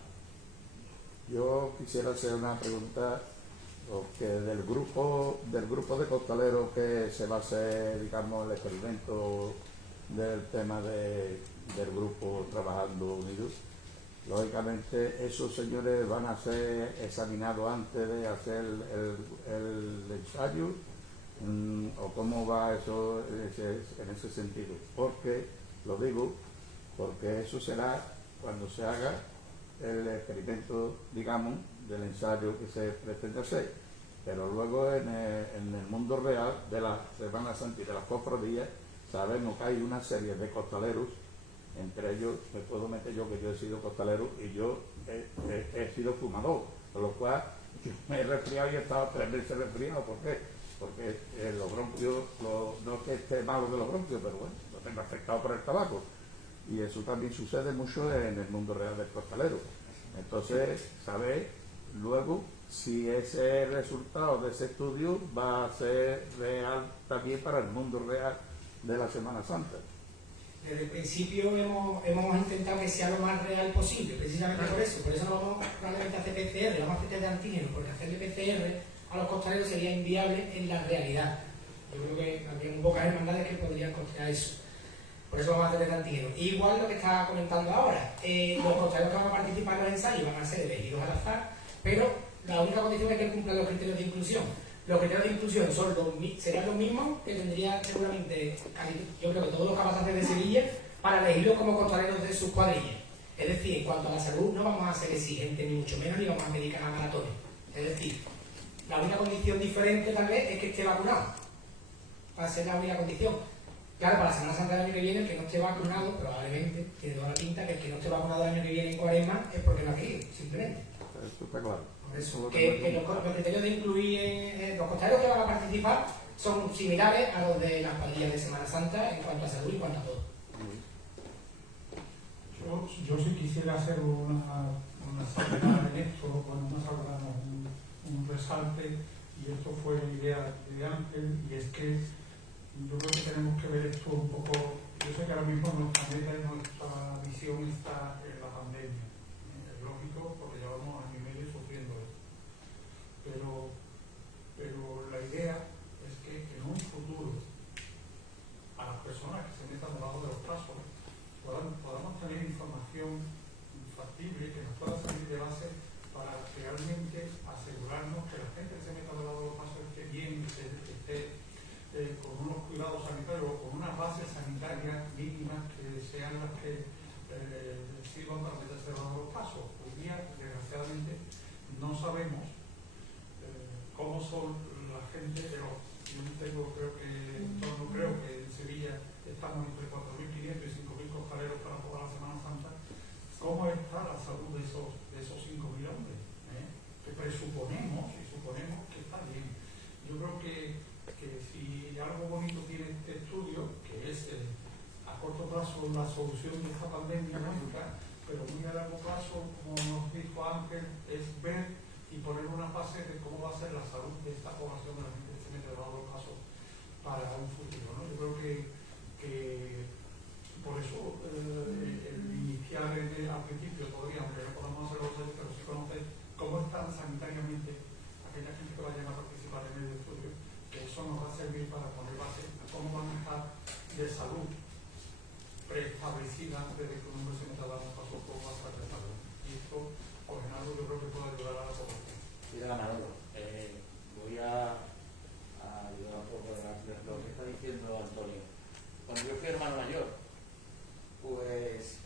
Yo quisiera hacer una pregunta, porque del grupo de costaleros que se va a hacer, digamos, el experimento del tema del grupo Trabajando Unidos, lógicamente esos señores van a ser examinados antes de hacer el ensayo, o cómo va eso en ese sentido. Porque, lo digo, porque eso será cuando se haga el experimento, digamos, del ensayo que se pretende hacer. Pero luego en el mundo real de la Semana Santa y de las cofradías sabemos que hay una serie de costaleros, entre ellos me puedo meter yo, que yo he sido costalero y yo he sido fumador, con lo cual yo me he resfriado y he estado 3 meses resfriado. ¿Por qué? Porque los bronquios, no es que esté malo de los bronquios, pero bueno, lo tengo afectado por el tabaco. Y eso también sucede mucho en el mundo real del costalero. Entonces, saber luego si ese resultado de ese estudio va a ser real también para el mundo real de la Semana Santa. Desde el principio hemos intentado que sea lo más real posible, precisamente por eso no vamos probablemente a hacer PCR, vamos a hacer test de antígeno, porque hacerle PCR a los costaleros sería inviable en la realidad. Yo creo que habría pocas hermandades que podrían costear eso. Por eso vamos a hacer test de antígeno. Igual lo que estaba comentando ahora, los costaleros que van a participar en los ensayos van a ser elegidos al azar, pero la única condición es que cumplan los criterios de inclusión. Los criterios de inclusión serían los mismos que tendrían seguramente, yo creo que todos los capataces de Sevilla, para elegirlos como costaleros de sus cuadrillas. Es decir, en cuanto a la salud no vamos a ser exigentes ni mucho menos, ni vamos a medicar a maratones. Es decir, la única condición diferente tal vez es que esté vacunado. Va a ser la única condición. Claro, para la Semana Santa del año que viene, el que no esté vacunado, probablemente, tiene toda la pinta que el que no esté vacunado el año que viene en Cuaresma es porque no ha querido, simplemente. Eso está claro. Por eso, que los criterios de incluir los costaleros que van a participar son similares a los de las cuadrillas de Semana Santa en cuanto a salud y en cuanto a todo. Yo sí quisiera hacer una salvedad en esto, bueno, una salvedad, un resalte, y esto fue la idea de Ángel, y es que yo creo que tenemos que ver esto un poco. Yo sé que ahora mismo nuestra meta y nuestra visión está en la pandemia. Es lógico, porque llevamos año y medio sufriendo esto. Pero la idea es que en un futuro a las personas que se metan debajo de los pasos podamos tener información factible que nos pueda servir de base para realmente asegurarnos que la gente que se meta debajo de los pasos esté bien, esté con unos cuidados sanitarios o con unas bases sanitarias mínimas que sean las que sirvan para meterse debajo de los pasos. Hoy día, desgraciadamente, no sabemos cómo son la gente de los. Yo no creo que en Sevilla estamos entre 4.500 y 5.000 costaleros para toda la Semana Santa. ¿Cómo está la salud de esos 5.000 hombres? Que presuponemos que está bien. Yo creo que si algo bonito tiene este estudio, que es a corto plazo la solución de esta pandemia médica, pero muy a largo plazo, como nos dijo Ángel, es ver y poner una base de cómo va a ser la salud de esta población de la gente que se mete debajo de los pasos para un futuro, ¿no? Yo creo que por eso el iniciar al principio todavía, aunque no podamos hacerlo, pero sí conocer cómo están sanitariamente aquella gente que vayan a participar en el estudio, que eso nos va a servir para poner base a cómo van a estar de salud preestablecida antes de que un hombre se meta a dar un paso por la salud. Y esto, pues en algo yo creo que puede ayudar a la población. Mira, Manolo, voy a ayudar un poco a lo que está diciendo Antonio. Cuando yo fui hermano mayor, pues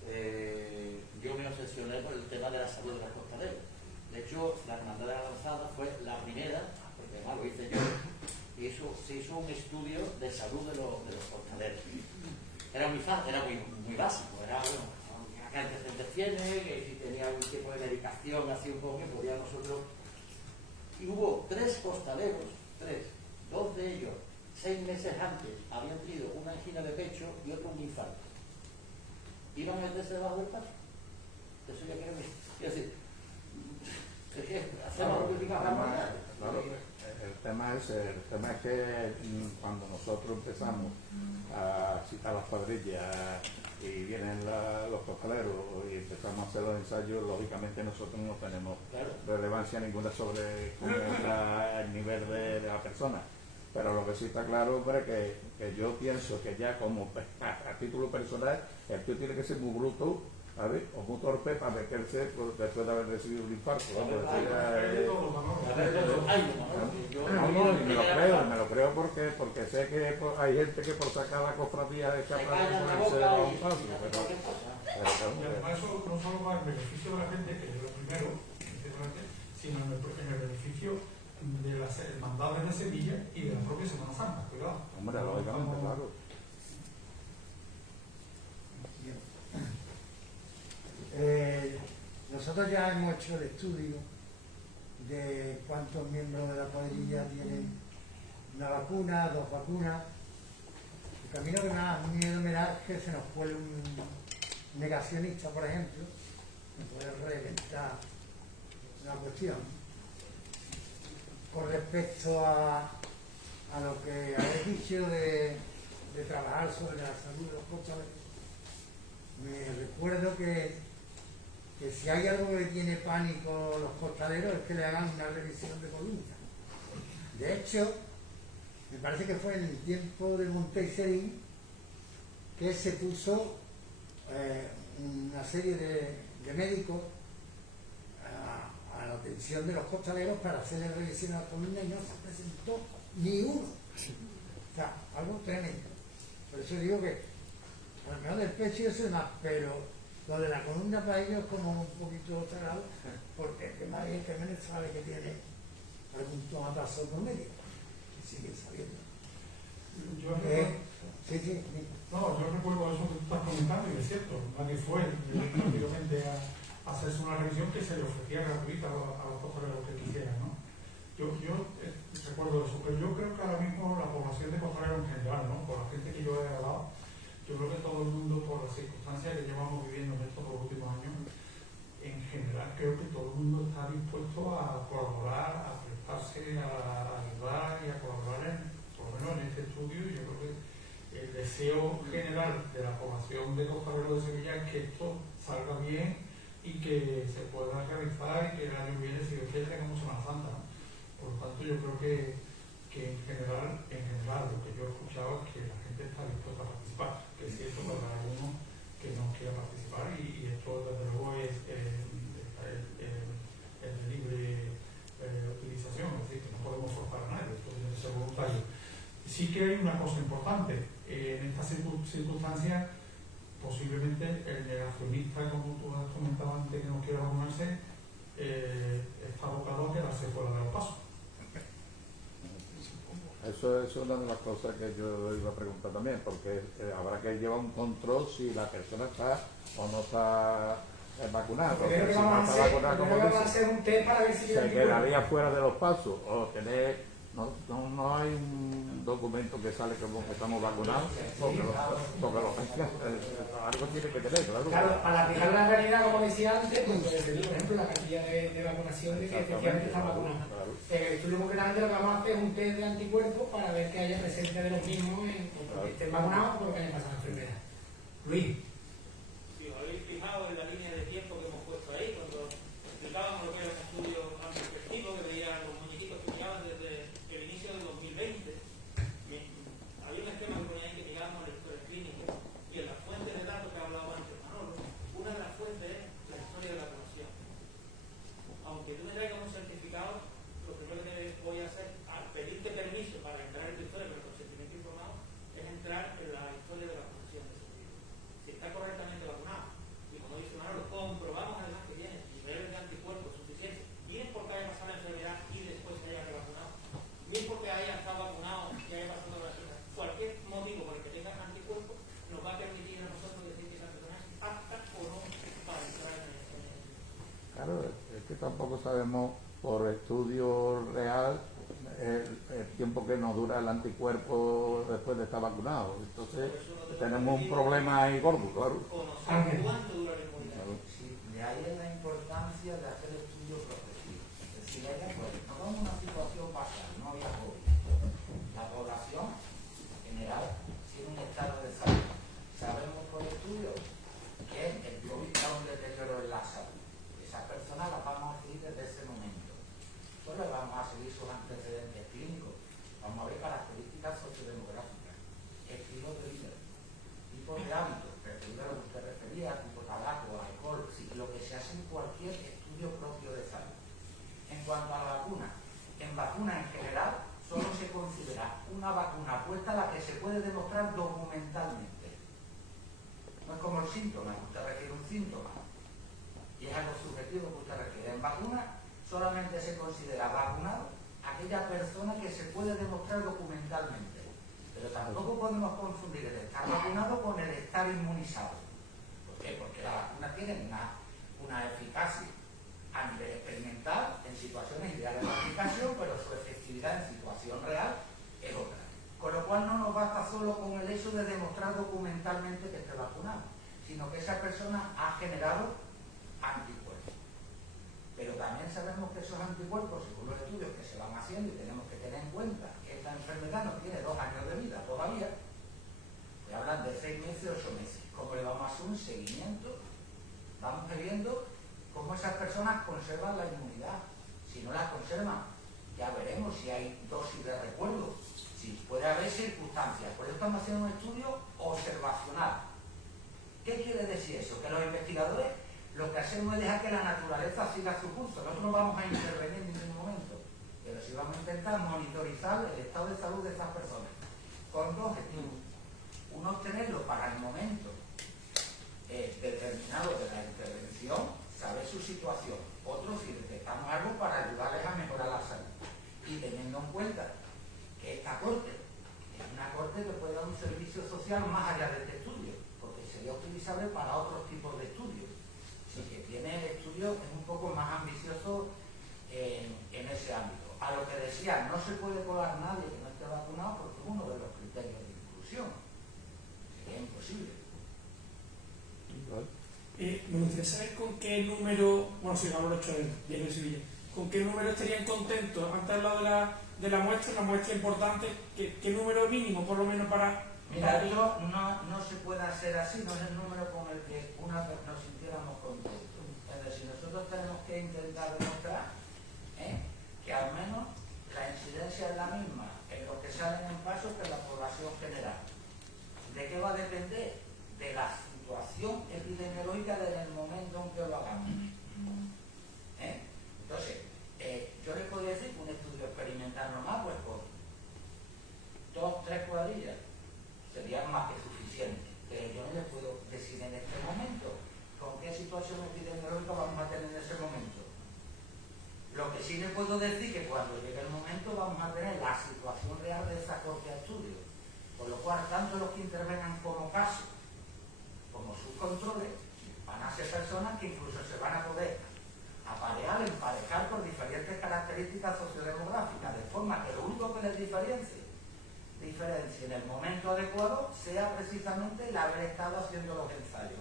yo me obsesioné por el tema de la salud de los costaleros. De hecho, la Hermandad de la Lanzada fue la primera, porque además lo hice yo, y se hizo un estudio de salud de los costaleros. Era muy fácil, era muy básico, era bueno, qué antecedentes tiene, que si tenía algún tipo de medicación, así un poco, que podía nosotros. Y hubo 3 costaleros, 2 de ellos 6 meses antes habían tenido una angina de pecho y otro un infarto. ¿Iban a meterse debajo del paso? Eso ya quiero decir, es que hacemos lo que diga el tema es que cuando nosotros empezamos a citar las cuadrillas y vienen los costaleros y empezamos a hacer los ensayos, lógicamente nosotros no tenemos relevancia ninguna sobre cómo está el nivel de la persona. Pero lo que sí está claro, hombre, que yo pienso que ya como a título personal, el tío tiene que ser muy bruto ¿sabes? O muy torpe para meterse después de haber recibido un infarto. Vamos, eso ya es... me lo creo porque sé que hay gente que por sacar la cofradía de chapa de ponerse a un paso, Y además eso no solo va en beneficio de la gente, que es lo primero, sino en el beneficio de las hermandades de Sevilla y de la propia Semana Santa. Cuidado. Hombre, lógicamente, claro. Nosotros ya hemos hecho el estudio de cuántos miembros de la cuadrilla tienen una vacuna, 2 vacunas. El camino que más miedo me da es que se nos cuele un negacionista, por ejemplo, que puede reventar la cuestión. Con respecto a lo que habéis dicho de trabajar sobre la salud de los costaleros, me recuerdo que si hay algo que tiene pánico los costaleros es que le hagan una revisión de columna. De hecho, me parece que fue en el tiempo de Monteserín que se puso una serie de médicos a la atención de los costaleros para hacerle revisión a la columna y no se presentó ni uno. O sea, algo tremendo. Por eso digo que a lo mejor del pecho y eso es más, pero lo de la columna para ellos es como un poquito sagrado, porque es que nadie que menos sabe que tiene algún tomatazo por medio, que sigue sabiendo. Yo recuerdo, Sí. no, yo recuerdo eso que tú estás comentando y es cierto, nadie fue prácticamente a hacerse una revisión que se le ofrecía gratuita a los costaleros que quisieran, ¿no? Yo recuerdo eso, pero yo creo que ahora mismo la población de costaleros en general, ¿no? Por la gente que yo he hablado, yo creo que todo el mundo, por las circunstancias que llevamos viviendo en estos últimos años, en general creo que todo el mundo está dispuesto a colaborar, a prestarse, a ayudar y a colaborar, por lo menos en este estudio. Y yo creo que el deseo general de la población de costaleros de Sevilla es que esto salga bien y que se pueda realizar y que el año que viene, si Dios quiere, tengamos Semana Santa, ¿no? Por lo tanto, yo creo que en general, lo que yo he escuchado es que la gente está dispuesta a participar, que es cierto que habrá alguno que no quiera participar y esto desde luego es de libre utilización, es decir, que no podemos forzar a nadie, esto tiene que ser voluntario. Sí que hay una cosa importante, en estas circunstancias posiblemente el negacionista, como tú has comentado antes, que no quiera vacunarse, está abocado a quedarse fuera de los pasos. Eso es una de las cosas que yo iba a preguntar también, porque habrá que llevar un control si la persona está o no está vacunada. Creo que Si vamos no a está hacer, vacunada, como vamos a dice, hacer un test para ver si se quedaría fuera de los pasos o tener... No hay un documento que sale como que estamos vacunados, porque algo tiene que tener, claro. Claro, para aplicar la realidad, como decía antes, pues puede ser, por ejemplo, la cantidad de vacunación de que efectivamente está vacunado. En el estudio concretamente lo que vamos a hacer es un test de anticuerpos para ver que haya presencia de los mismos porque estén vacunados o porque hayan pasado la enfermedad. Luis. Si os habéis fijado en la línea de tiempo que hemos puesto ahí, cuando explicábamos lo que era un estudio antiinfectivo, que veían los muñequitos que miraban desde el inicio del 2020, había un esquema que ponía ahí que mirábamos en la historia clínica y en las fuentes de datos que ha hablado antes Manolo, una de las fuentes es la historia de la curación. Aunque tú me traigas un certificado, lo primero que voy a hacer al pedirte permiso para entrar en tu historia con el consentimiento informado es entrar en la historia de la curación de ese virus. Si está correctamente vacunado y como dice Manolo, comprobamos además que tiene niveles de anticuerpos suficientes, bien porque haya pasado la enfermedad y después se haya revacunado, bien porque haya estado vacunado y haya pasado la enfermedad, cualquier motivo por el que tenga anticuerpos nos va a permitir a nosotros decir que esa persona es apta o no para entrar en el... Claro, es que tampoco sabemos por estudio real el tiempo que nos dura el anticuerpo después de estar vacunado. Entonces tenemos un problema ahí gordo, claro. Conocer cuánto dura la inmunidad. Sí, de ahí es la importancia de hacer estudios protegidos. Es decir, hay que no como una situación pasada, no había COVID. La población en general tiene un estado de salud. Sabemos por estudios que el COVID da un deterioro en la salud. Esas personas las vamos a seguir desde ese momento. Solo vamos a seguir sus antecedentes clínicos. Vamos a ver características sociodemográficas, estilos de vida, tipos de hábitos, referido a lo que usted refería, tipo tabaco, alcohol, sí, lo que se hace en cualquier estudio propio de salud. En cuanto a la vacuna, en vacuna en general solo se considera una vacuna puesta a la que se puede demostrar documentalmente. No es como el síntoma, que usted refiere un síntoma y es algo subjetivo que usted refiere. En vacuna solamente se considera vacunado aquella persona que se puede demostrar documentalmente. Pero tampoco podemos confundir el estar vacunado con el estar inmunizado. ¿Por qué? Porque las vacunas tienen una eficacia a nivel experimental en situaciones ideales de aplicación, pero su efectividad en situación real es otra. Con lo cual no nos basta solo con el hecho de demostrar documentalmente que esté vacunado, sino que esa persona ha generado anticuerpos. Pero también sabemos que esos anticuerpos, según los estudios que se van haciendo, y tenemos que tener en cuenta que esta enfermedad no tiene 2 años de vida todavía, pues hablan de 6 meses, 8 meses. Como le vamos a hacer un seguimiento, vamos viendo cómo esas personas conservan la inmunidad. Si no la conservan, ya veremos si hay dosis de recuerdo, si puede haber circunstancias. Por eso estamos haciendo un estudio observacional. ¿Qué quiere decir eso? Que los investigadores lo que hacemos es dejar que la naturaleza siga su curso. Nosotros no vamos a intervenir en ningún momento, pero sí vamos a intentar monitorizar el estado de salud de esas personas con 2 objetivos. Uno, obtenerlo para el momento determinado de la intervención, saber su situación. Otro, si detectamos algo, para ayudarles a mejorar la salud. Y teniendo en cuenta que esta corte es una corte que puede dar un servicio social más allá de este estudio, porque sería utilizable para otros tipos de estudios. Así que tiene el estudio es un poco más ambicioso en ese ámbito. A lo que decía, no se puede colar nadie que no esté vacunado porque es uno de los criterios de inclusión. Sería imposible. Me gustaría saber con qué número, bueno, si no lo he hecho en Diario de Sevilla, con qué número estarían contentos. Antes he hablado de la muestra, una muestra importante, ¿qué número mínimo por lo menos para...? Mira, esto no se puede hacer así, no es el número con el que nos sintiéramos contentos. Es decir, nosotros tenemos que intentar demostrar que al menos la incidencia es la misma en los que salen en paso que en la población general. ¿De qué va a depender? De la situación epidemiológica desde el momento en que lo hagamos. Entonces, yo les podría decir que un estudio experimental normal, pues por 2, 3 cuadrillas sería más que suficiente. Pero yo no les puedo decir en este momento con qué situación epidemiológica vamos a tener en ese momento. Lo que sí les puedo decir que cuando llegue el momento vamos a tener la situación real de esa corte de estudios. Por lo cual, tanto los que intervengan como casos, como sus controles, van a ser personas que incluso se van a poder aparear, emparejar por diferentes características sociodemográficas, de forma que lo único que les diferencie en el momento adecuado sea precisamente el haber estado haciendo los ensayos.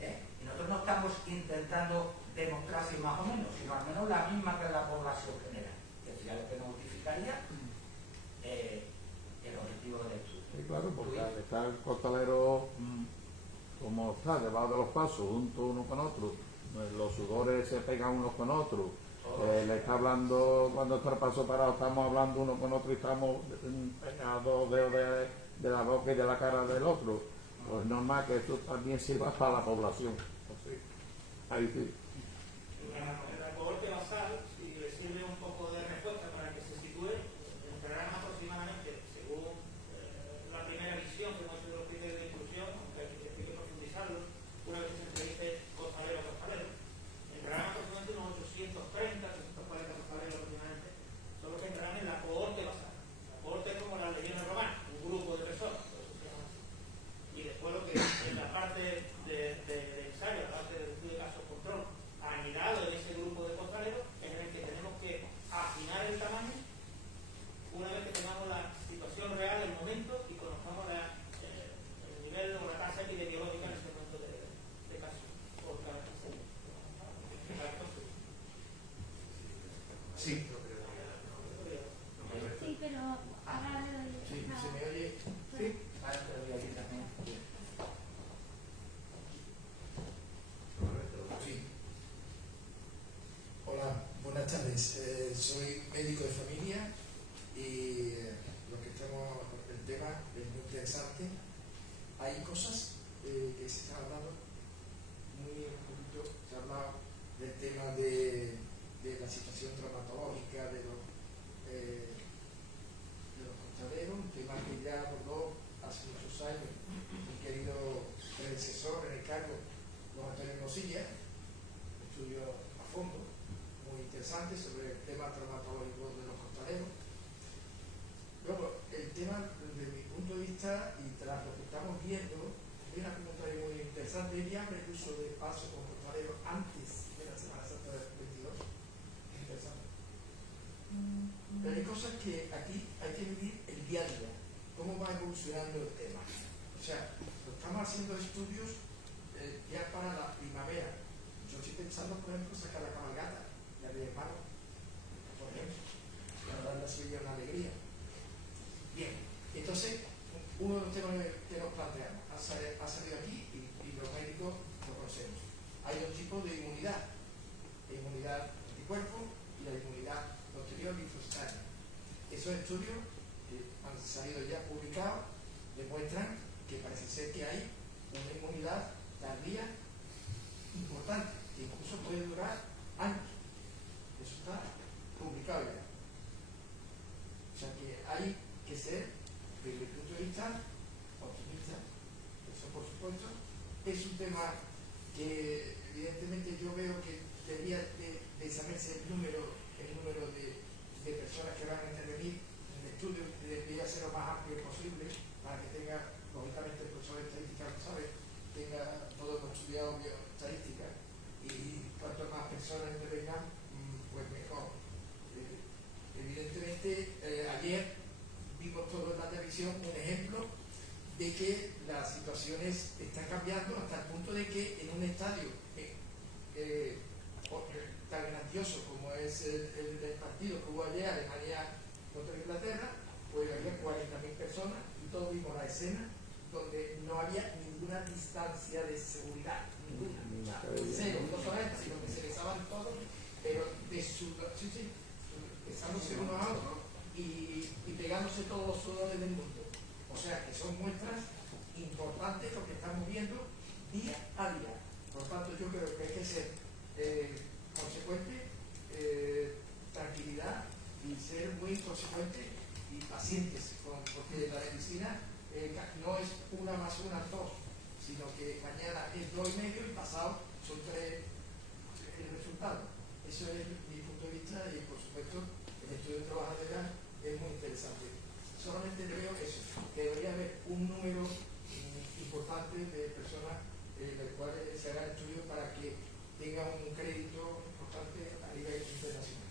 Y nosotros no estamos intentando demostrar si más o menos, sino al menos la misma que la población general, que sería lo que nos justificaría el objetivo del estudio. Sí, claro, porque al estar el costalero como está, debajo de los pasos, juntos uno con otro, los sudores se pegan unos con otros, le está hablando, cuando está el paso parado, estamos hablando uno con otro y estamos a 2 dedos de la boca y de la cara del otro. Pues es normal que esto también sirva para la población. Así. Ahí sí. La cohorte basal, si le sirve un poco de respuesta para que se sitúe, entrarán aproximadamente, según la primera visión que hemos hecho de los criterios de inclusión, aunque hay que profundizarlo, una vez que se entreviste costalero a costalero, entrarán aproximadamente unos 830, 840 costaleros aproximadamente, son los que entrarán en la cohorte basal. La cohorte es como las legiones romanas, un grupo de personas, por eso se llama así. Y después lo que en la parte de ensayo, la parte del estudio de casos control, anidado en ese grupo de costaleros, es en el que tenemos que afinar el tamaño una vez que tengamos la situación real, el momento, y conozcamos el nivel o la tasa epidemiológica en ese momento de casos por cada caso. Sí. Sí, pero ahora le doy. Sí, ¿se me oye? Sí. Sí. Hola, buenas tardes. Soy médico de familia y lo que estamos, el tema es muy interesante. Hay cosas que se está hablando, muy un poquito, se ha hablado del tema de la situación traumatológica de los costaleros, un tema que ya abordó hace muchos años mi querido predecesor en el cargo, don Antonio Mosilla, un estudio a fondo, muy interesante sobre el tema traumatológico de los costaleros. Luego, el tema, desde mi punto de vista, y tras lo que estamos viendo, hay una pregunta muy interesante. ¿Ya abre el uso de paso con costaleros antes de la Semana Santa del 22? Interesante. Pero hay cosas que aquí hay que vivir el día a día. ¿Cómo va evolucionando el tema? O sea, estamos haciendo estudios ya para la primavera. Yo estoy pensando, por ejemplo, sacar la cabalgata, la de hermano, por ejemplo, para darle a Sevilla una alegría. Bien, entonces, uno de los temas que nos planteamos ha salido aquí y los médicos lo conocemos. Hay dos tipos de inmunidad: la inmunidad anticuerpo y la inmunidad posterior linfocitaria. Esos estudios que han salido ya publicados demuestran que parece ser que hay una inmunidad tardía importante, que incluso puede durar años. Eso está publicado ya. O sea que hay que ser, desde el punto de vista optimista. Eso, por supuesto, es un tema que evidentemente yo veo que debería de saberse el número de personas que van a intervenir en el estudio, debería ser lo más amplio posible para que tenga, lógicamente, el profesor de estadística lo sabe, tenga todo estudiado bioestadística, y cuanto más personas intervengan, pues mejor. Evidentemente, ayer vimos todo en la televisión un ejemplo de que las situaciones están cambiando hasta el punto de que en un estadio tan grandioso como es el partido que hubo ayer, Alemania contra Inglaterra, pues había 40.000 personas y todos vimos la escena donde no había ninguna distancia de seguridad, ninguna, cero, no solamente, sino que se besaban todos, pero besándose unos a otros y pegándose todos los sudores del mundo. O sea que son muestras importantes lo que estamos viendo día a día. Por tanto, yo creo que hay que ser consecuente, tranquilidad, y ser muy consecuente y pacientes, porque la medicina no es 1 más 1 2, sino que mañana es 2,5 y pasado son 3 el resultado. Eso es mi punto de vista, y por supuesto el estudio de trabajadores es muy interesante. Solamente veo eso, que debería haber un número importante de personas las cuales se haga el estudio para que tenga un crédito importante a nivel internacional.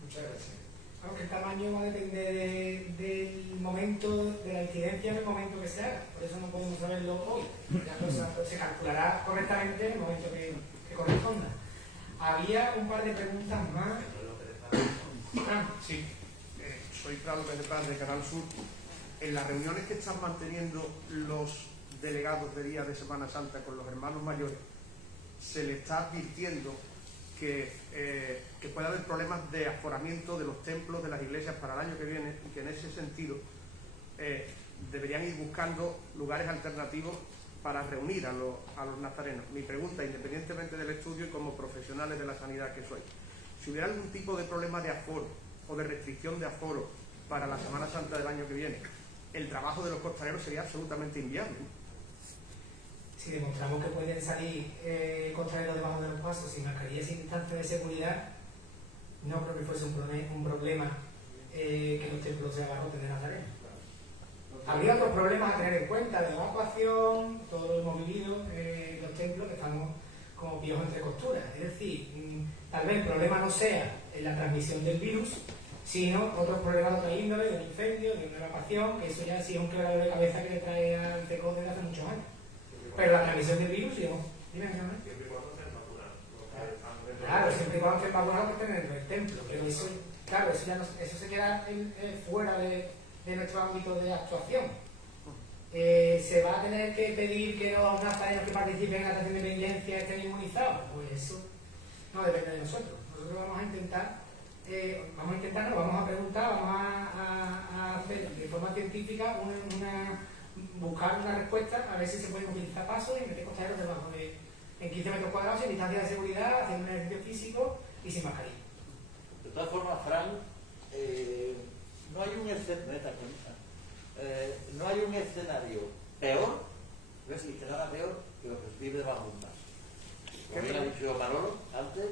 Muchas gracias. Claro, que el tamaño va a depender del momento, de la incidencia en el momento que se haga. Por eso no podemos saberlo hoy. La cosa se calculará correctamente en el momento que corresponda. Había un par de preguntas más. Sí, soy Prado Pérez de Canal Sur. En las reuniones que están manteniendo los delegados de Día de Semana Santa con los hermanos mayores, se le está advirtiendo que puede haber problemas de aforamiento de los templos, de las iglesias para el año que viene, y que en ese sentido deberían ir buscando lugares alternativos para reunir a los nazarenos. Mi pregunta, independientemente del estudio y como profesionales de la sanidad que sois, si hubiera algún tipo de problema de aforo o de restricción de aforo para la Semana Santa del año que viene, el trabajo de los costaleros sería absolutamente inviable. Si demostramos que pueden salir costaleros debajo de los pasos sin mascarilla, sin distancia de seguridad, no creo que fuese un problema que los templos se abarroten de nazarenos. Habría otros problemas a tener en cuenta, de evacuación, todo lo hemos vivido en los templos, que estamos como píos entre costuras. Es decir, tal vez el problema no sea en la transmisión del virus, sino otros problemas de otra índole, de un incendio, de una evacuación, que eso ya sí es un quebradero de cabeza que le trae al TECO desde hace muchos años. Pero la transmisión del virus, yo, dime, ¿no? Siempre y cuando estén vacunados. Claro, siempre y cuando estén vacunados que estén dentro del templo. Pero eso, claro, eso, ya no, eso se queda fuera de nuestro ámbito de actuación. ¿Se va a tener que pedir que los nazarenos que participen en la atención de dependencia estén inmunizados? Pues eso no depende de nosotros. Nosotros vamos a intentar, vamos a preguntar, vamos a hacer de forma científica buscar una respuesta, a ver si se pueden utilizar pasos y meter costaleros debajo en 15 metros cuadrados, sin distancia de seguridad, haciendo un ejercicio físico y sin mascarilla. De todas formas, Fran, no hay un escenario peor, no existe nada peor que lo que se vive debajo de un vaso. Como bien ha dicho Manolo antes,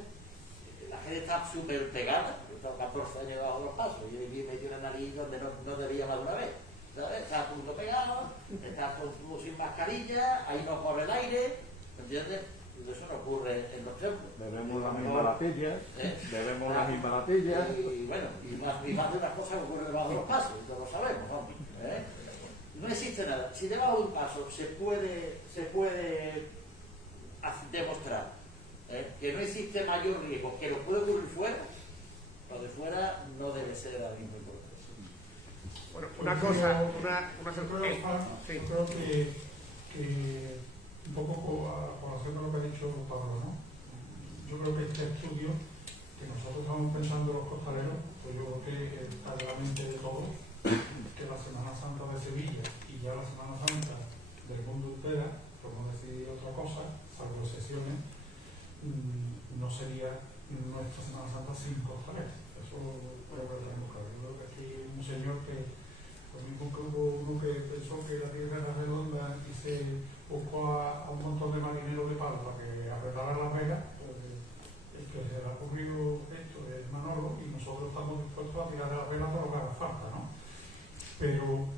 la gente está súper pegada, yo he estado 14 años debajo de los pasos, yo he metido la nariz donde no debía más de una vez, ¿sabes? Está a punto pegado, está sin mascarilla, ahí no corre el aire, ¿entiendes? Eso no ocurre en los templos. Bebemos la misma latilla, bebemos la misma latilla. Y bueno, y más de unas cosas ocurren debajo de los pasos, eso lo sabemos, hombre. No existe nada. Si debajo de un paso se puede demostrar que no existe mayor riesgo que lo puede ocurrir fuera, lo de fuera no debe ser la misma importancia. Bueno, una cosa, creo que un poco por hacer lo que ha dicho Pablo, ¿no? Yo creo que este estudio que nosotros estamos pensando los costaleros, pues yo creo que está en la mente de todos, que la Semana Santa de Sevilla y ya la Semana Santa del mundo entera, por no decir otra cosa, salvo excepciones, no sería nuestra Semana Santa sin costaleros. Eso creo que lo tenemos claro. Yo creo que aquí hay un señor que, lo mismo que hubo uno que pensó que la Tierra era redonda y se buscó a un montón de marineros de palo para que arreglaran Las Vegas, pues, el que se le ha ocurrido esto es Manolo y nosotros estamos dispuestos a tirar de las velas por lo que haga falta, ¿no? Pero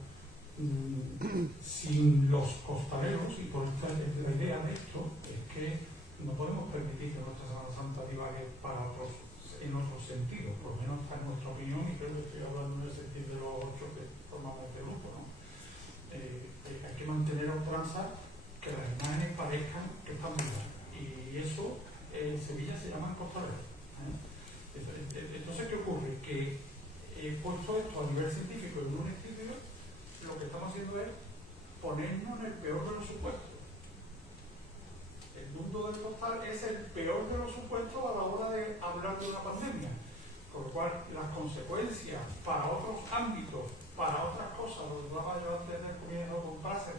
sin los costaleros, y por esta la idea de esto es que no podemos permitir que nuestra Semana Santa divague para otros, en otros sentidos, por lo menos esta es nuestra opinión y creo que estoy hablando en el sentido de los 8 que formamos este grupo, ¿no? Hay que mantener a ultranza que las imágenes parezcan que están vivas y eso en Sevilla se llaman costaleros. Entonces, ¿qué ocurre? Que puesto esto a nivel científico en un estudio, lo que estamos haciendo es ponernos en el peor de los supuestos. El mundo del costal es el peor de los supuestos a la hora de hablar de una pandemia, con lo cual las consecuencias para otros ámbitos, para otras cosas, lo que hablaba yo antes de comienzo con frases,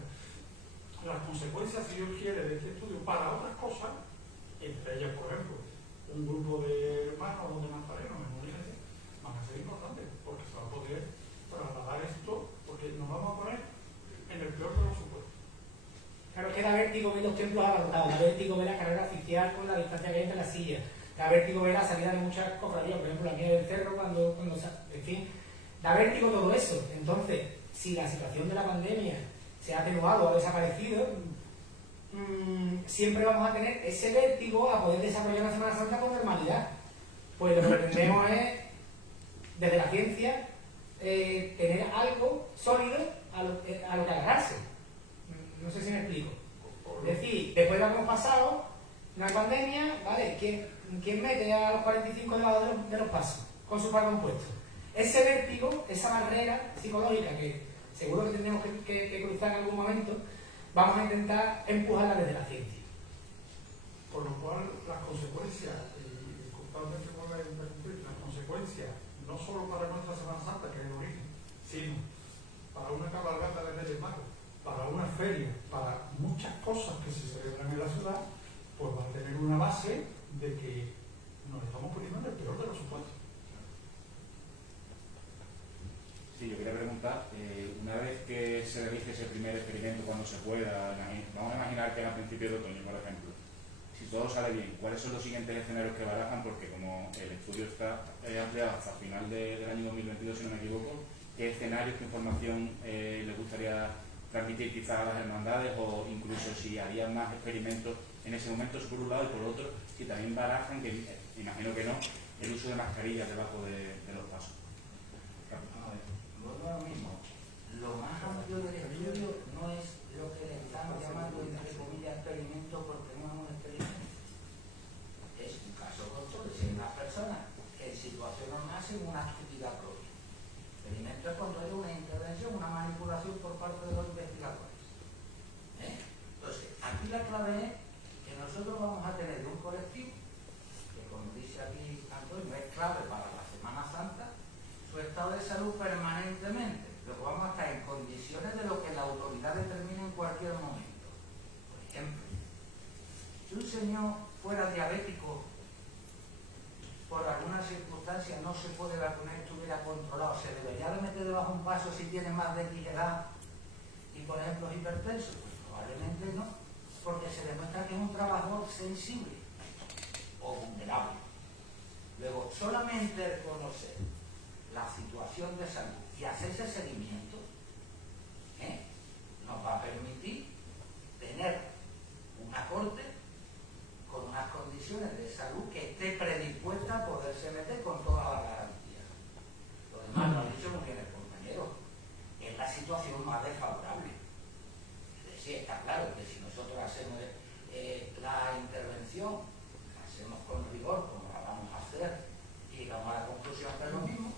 las consecuencias, si Dios quiere, de este estudio para otras cosas, entre ellas, por ejemplo, un grupo de hermanos o de nazarenos en una iglesia, van a ser importantes, porque se va a poder trasladar esto, porque nos vamos a poner en el peor de los supuestos. Claro, que da vértigo ver los templos abarrotados, da vértigo ver la carrera oficial con la distancia que hay entre las sillas, da vértigo ver la salida de muchas cofradías, por ejemplo la mía del cerro, cuando en fin, da vértigo todo eso. Entonces, si la situación de la pandemia se ha atenuado o ha desaparecido, siempre vamos a tener ese vértigo a poder desarrollar una Semana Santa con normalidad. Pues lo que pretendemos es, desde la ciencia, tener algo sólido a lo que agarrarse. No sé si me explico. Es decir, después de lo que hemos pasado, una pandemia, ¿vale? ¿Quién mete a los 45 debajo de los pasos con su par compuesto? Ese vértigo, esa barrera psicológica que seguro que tendremos que cruzar en algún momento, vamos a intentar empujarla desde la ciencia. Por lo cual, las consecuencias, y disculpadme que vuelva a interrumpir, las consecuencias, no solo para nuestra Semana Santa, que es el origen, sino para una cabalgata de Reyes Magos, para una feria, para muchas cosas que se celebran en la ciudad, pues va a tener una base de que nos estamos poniendo en el peor de los supuestos. Sí, yo quería preguntar, una vez que se realice ese primer experimento cuando se pueda, vamos a imaginar que a principios de otoño, por ejemplo, si todo sale bien, ¿cuáles son los siguientes escenarios que barajan? Porque como el estudio está ampliado hasta el final del año 2022, si no me equivoco, ¿qué escenarios, qué información les gustaría transmitir quizás a las hermandades o incluso si harían más experimentos en ese momento, eso por un lado, y por otro, si también barajan, que imagino que no, el uso de mascarillas debajo de los pasos? Vuelvo a lo mismo. Lo más amplio del estudio no es lo que le estamos llamando, entre comillas, experimento, porque no es un experimento. Es un caso corto de 100 personas que en situación normal hacen una actividad propia. Experimento es cuando hay una intervención, una manipulación por parte de los investigadores. Entonces, aquí la clave es que nosotros vamos a tener un colectivo que, como dice aquí Antonio, es clave para la Semana Santa, su estado de salud permanentemente, Luego vamos a estar en condiciones de lo que la autoridad determine en cualquier momento. Por ejemplo, si un señor fuera diabético, por alguna circunstancia no se puede vacunar, estuviera controlado, ¿se debería de meter debajo un paso si tiene más de X edad y, por ejemplo, es hipertenso? Pues probablemente no, porque se demuestra que es un trabajador sensible o vulnerable. Luego, solamente reconocer la situación de salud y hacer ese seguimiento nos va a permitir tener una corte con unas condiciones de salud que esté predispuesta a poderse meter con todas las garantías. Lo demás, lo ha dicho muy bien el compañero, es la situación más desfavorable. Es decir, está claro que si nosotros hacemos la intervención, la hacemos con rigor, como la vamos a hacer, y llegamos a la conclusión que es lo mismo,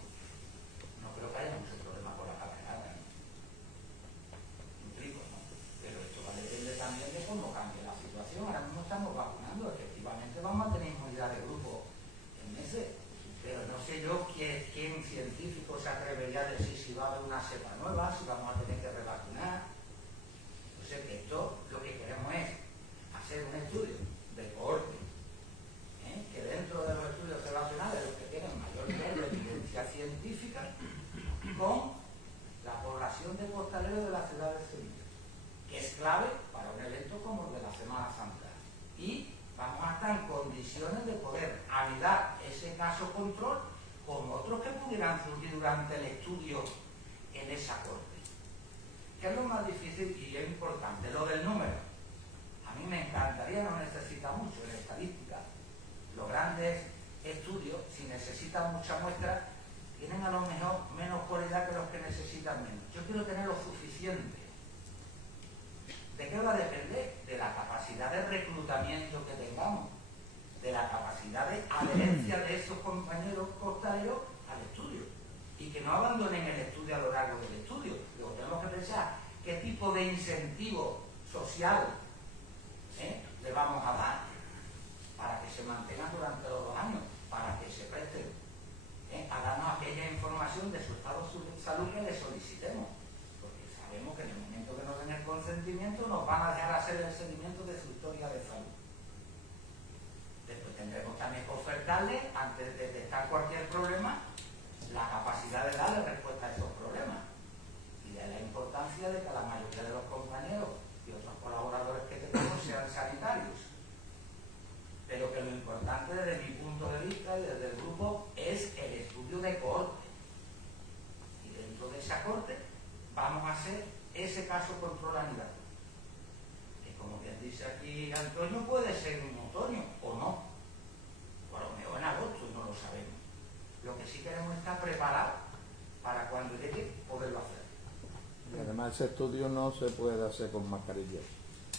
no creo que haya mucho problema por la papelada. Implico, ¿no? Pero esto va a depender también de cómo cambie la situación. Ahora mismo estamos vacunando, efectivamente vamos a tener inmunidad de grupo en meses, pero no sé yo quién científico se atrevería a decir si va a haber una cepa nueva, si vamos a tener que revacunar. Entonces, que esto lo que queremos es hacer un estudio de cohorte, que dentro de los estudios relacionados, los que tienen mayor nivel de evidencia científica, con la población de costaleros de la ciudad de Sevilla, que es clave para un evento como el de la Semana Santa. Y vamos a estar en condiciones de poder anidar ese caso control con otros que pudieran surgir durante el estudio en esa corte. ¿Qué es lo más difícil y es importante? Lo del número. A mí me encantaría, no necesita mucho en estadística. Los grandes estudios, si necesitan mucha muestra, tienen a lo mejor menos cualidad que los que necesitan menos. Yo quiero tener lo suficiente. ¿De qué va a depender? De la capacidad de reclutamiento que tengamos, de la capacidad de adherencia de esos compañeros costaleros al estudio y que no abandonen el estudio a lo largo del estudio. Luego tenemos que pensar qué tipo de incentivo social le vamos a dar para que se mantengan durante los 2 años, para que se presten a darnos aquella información de su estado de salud que le solicitemos, porque sabemos que en el momento que nos den el consentimiento nos van a dejar hacer el seguimiento de su historia de salud. Después tendremos también que ofertarle, antes de detectar cualquier problema, la capacidad de darle respuesta a esos problemas y de la importancia de que la mayoría de los compañeros y otros colaboradores que tenemos sean sanitarios. Pero que lo importante desde mi punto de vista y desde el grupo es el estudio de cohorte. Y dentro de esa corte vamos a hacer ese caso control anidado. Que como bien dice aquí Antonio, puede ser en otoño o no. O a lo mejor en agosto y no lo sabemos. Lo que sí queremos es estar preparados para cuando llegue poderlo hacer. Y además ese estudio no se puede hacer con mascarilla.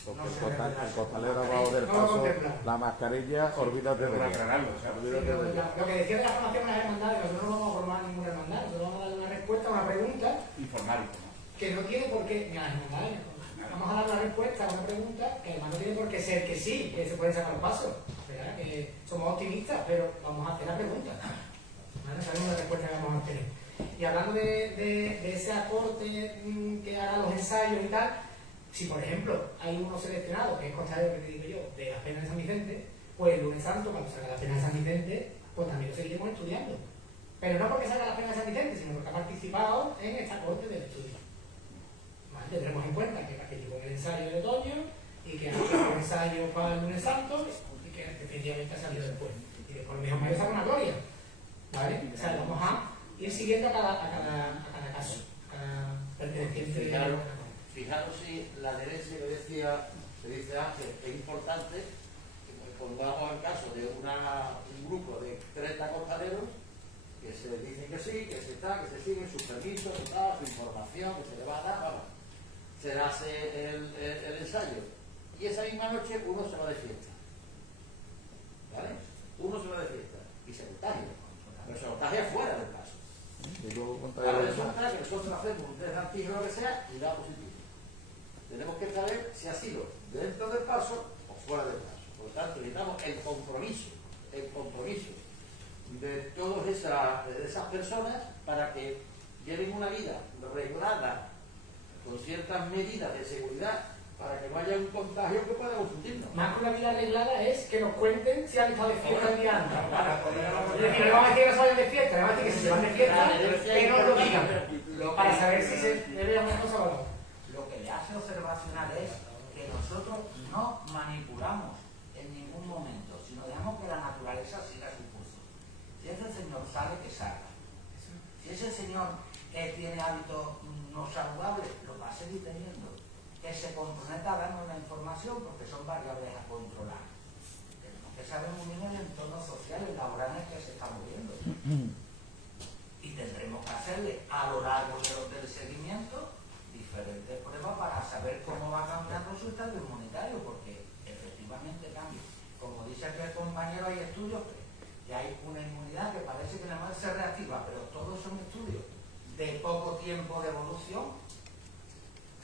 Porque No el costalero va a del paso, la mascarilla, olvídate de ella. Lo que decía de la formación de las hermandades, que nosotros no vamos a formar ninguna hermandad, nosotros vamos a dar una respuesta a una pregunta informal, que no tiene por qué, ni a las hermandades, vamos a dar una respuesta a una pregunta que además no tiene por qué ser que sí, que se pueden sacar los pasos, ¿verdad? Que somos optimistas, pero vamos a hacer la pregunta, ¿vale? Sabemos la respuesta que vamos a obtener. Y hablando de ese aporte que hará los ensayos y tal, si por ejemplo hay uno seleccionado que es costalero, que te digo yo, de las penas de San Vicente, pues el lunes santo, cuando salga las penas de San Vicente, pues también lo seguiremos estudiando. Pero no porque salga las penas de San Vicente, sino porque ha participado en esta corte del estudio. ¿Vale? Tendremos en cuenta que participó en el ensayo de otoño y que ha hecho un ensayo para el lunes santo y que definitivamente ha salido después. Y después lo mejor merece una gloria. ¿Vale? O sea, vamos a ir siguiendo a cada caso, a cada perteneciente. Fijaros si la adherencia que dice Ángel es importante, que pongamos el caso de un grupo de 30 costaleros que se dicen que sí, que se está, que se siguen sus permisos, su información, que se le va a dar, vamos. Se hace el ensayo y esa misma noche uno se va de fiesta. ¿Vale? Uno se va de fiesta y se contagia, pero se contagia fuera del caso. Ahora resulta que nosotros hacemos un test de antígeno o lo que sea y da positivo. Tenemos que saber si ha sido dentro del paso o fuera del paso. Por lo tanto, necesitamos el compromiso de todas esas personas para que lleven una vida reglada con ciertas medidas de seguridad para que no haya un contagio que pueda confundirnos. Más que una vida arreglada es que nos cuenten si han estado de fiesta el día antes. Es decir, le vamos a decir que no salen de fiesta, le vamos a decir que si se van de fiesta, que no lo digan, para saber si se debe a una cosa o a otra. Lo que le hace observacional es que nosotros no manipulamos en ningún momento, sino dejamos que la naturaleza siga su curso. Si ese señor sale, que salga. Si ese señor tiene hábitos no saludables, lo va a seguir teniendo. Que se comprometa a darnos la información porque son variables a controlar. Tenemos que saber muy bien el entorno social y laboral en el que se está moviendo. Y tendremos que hacerle a lo largo del seguimiento diferentes pruebas para saber cómo va cambiando su estado inmunitario, porque efectivamente cambia. Como dice aquí el compañero, hay estudios que hay una inmunidad que parece que nada más se reactiva, pero todos son estudios de poco tiempo de evolución,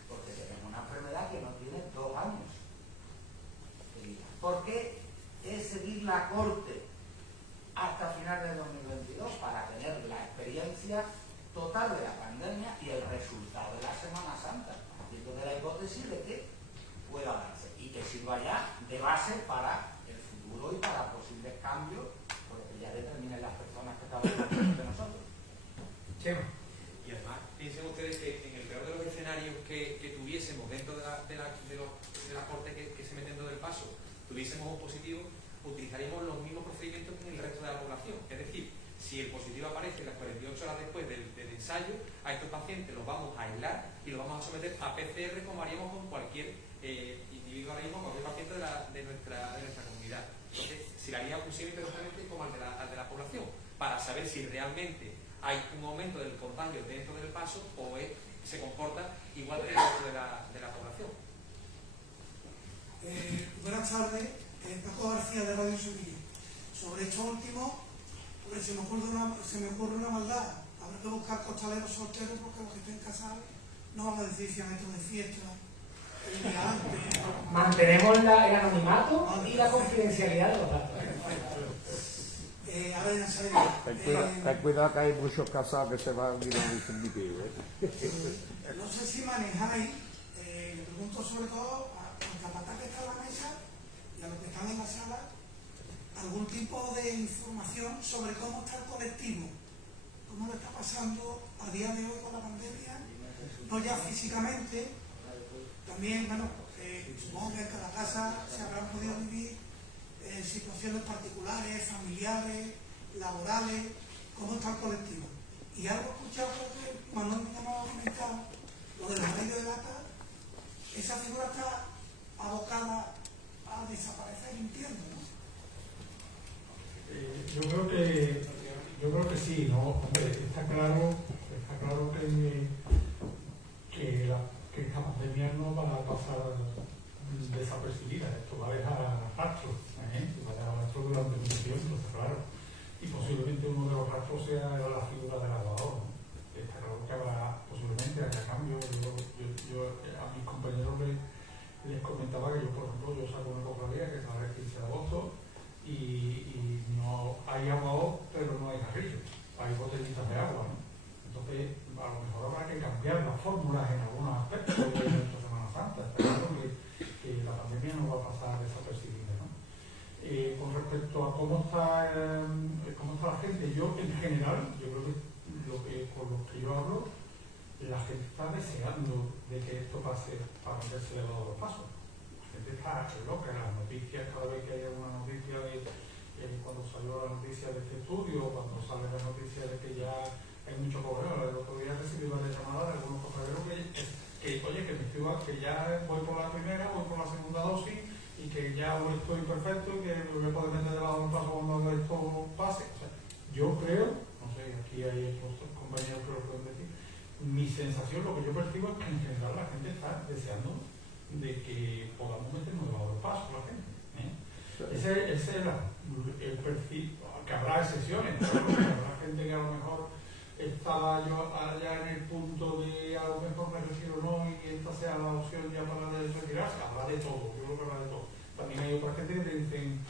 porque tenemos una enfermedad que no tiene 2 años. ¿Por qué es seguir la corte hasta final de 2022? Para tener la experiencia total de la pandemia y el resultado de la Semana Santa, partiendo de la hipótesis de que pueda darse y que sirva ya de base para el futuro y para posibles cambios, porque ya determinen las personas que trabajan de nosotros. Chema. Y además, piensen ustedes que en el peor de los escenarios que tuviésemos dentro de la corte que se meten dentro del paso, tuviésemos un positivo, utilizaríamos los mismos procedimientos que en el resto de la población. Es decir, si el positivo aparece las 48 horas después del ensayo, a estos pacientes los vamos a aislar y los vamos a someter a PCR como haríamos con cualquier individuo ahora mismo, cualquier paciente de nuestra comunidad. Entonces, se le haría un símil exactamente como al de la población, para saber si realmente hay un aumento del contagio dentro del paso o se comporta igual que el resto de la población. Buenas tardes, Paco García de Radio Sevilla. Sobre esto último, pues se me ocurre una maldad. Habrá que buscar costaleros solteros porque los que estén casados no van a decir si han hecho de fiesta el día antes. Mantenemos el anonimato y la confidencialidad de los datos. A ver, en serio. Ten cuidado que hay muchos casados que se van y no dicen ni pío, No sé si manejáis, le pregunto sobre todo a los capataz que está en la mesa y a los que están en la sala, algún tipo de información sobre cómo está el colectivo, cómo lo está pasando a día de hoy con la pandemia, no ya físicamente, también, bueno, supongo que en cada casa se habrán podido vivir situaciones particulares, familiares, laborales, cómo está el colectivo. Y algo escuchado, creo que Manuel me ha comentado, lo de la ley de data, esa figura está abocada a desaparecer, entiendo, ¿no? Yo creo que sí, ¿no? Hombre, está claro que esta pandemia no va a pasar desapercibida, esto va a dejar rastros, va a dejar rastros durante mucho tiempo, está claro. Y posiblemente uno de los rastros sea la figura del lavador, ¿no? Está claro que habrá posiblemente haya cambios. Yo a mis compañeros les comentaba que yo, por ejemplo, yo saco una cofradía que sale el 15 de agosto y no hay agua, pero no hay carrillos, hay botellitas de agua, ¿no? Entonces, a lo mejor habrá que cambiar las fórmulas en algunos aspectos de nuestra Semana Santa. Está claro que la pandemia no va a pasar desapercibida, ¿no? Con respecto a cómo está la gente, yo en general, yo creo que con lo que yo hablo, la gente está deseando de que esto pase para meterse de los pasos. La gente está loca en las noticias, cada vez que hay alguna noticia de cuando salió la noticia de este estudio, cuando sale la noticia de que ya hay mucho correo. El otro día recibí varias llamadas de algunos cofraderos que ya voy por la primera, voy por la segunda dosis y que ya estoy perfecto y que me voy a poder meter de lado un paso cuando esto pase. O sea, yo creo, no sé, aquí hay otros compañeros que lo pueden decir, mi sensación, lo que yo percibo es que en general la gente está deseando de que podamos meternos debajo del paso la gente. Ese es el perfil, que habrá excepciones, ¿no? Habrá gente que a lo mejor estaba yo allá en el punto de a lo mejor me retiro o no y esta sea la opción ya para retirarse. Habrá de todo, yo creo que habrá de todo. También hay otra gente que te dicen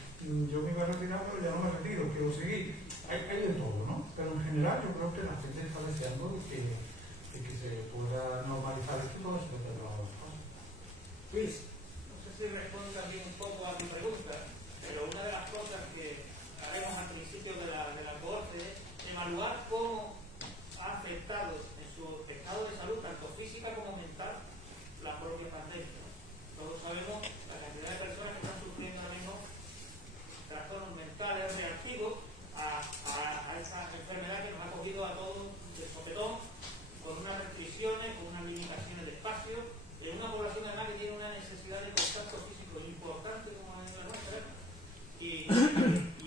yo me iba a retirar pero ya no me retiro, quiero seguir. Hay de todo, ¿no? Pero en general general, yo creo que la gente está deseando de que se pueda normalizar esto y todo eso de las cosas. Luis. No sé si respondo también un poco a tu pregunta, pero una de las cosas que haremos al principio de la cohorte es evaluar cómo ha afectado en su estado de salud, tanto física como mental, la propia pandemia. Todos sabemos la cantidad de personas que están sufriendo ahora mismo trastornos mentales reactivos a esta enfermedad que nos ha cogido a todos de sopetón, con unas restricciones, con unas limitaciones de espacio, en una población además que tiene una necesidad de contacto físico importante como es la nuestra, y